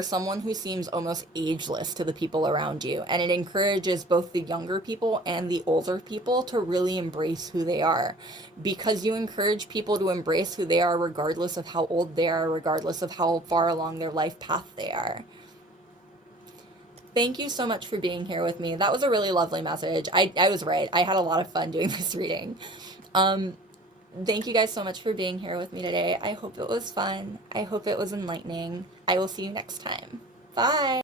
someone who seems almost ageless to the people around you. And it encourages both the younger people and the older people to really embrace who they are. Because you encourage people to embrace who they are regardless of how old they are, regardless of how far along their life path they are. Thank you so much for being here with me. That was a really lovely message. I was right. I had a lot of fun doing this reading. thank you guys so much for being here with me today. I hope it was fun. I hope it was enlightening. I will see you next time. Bye.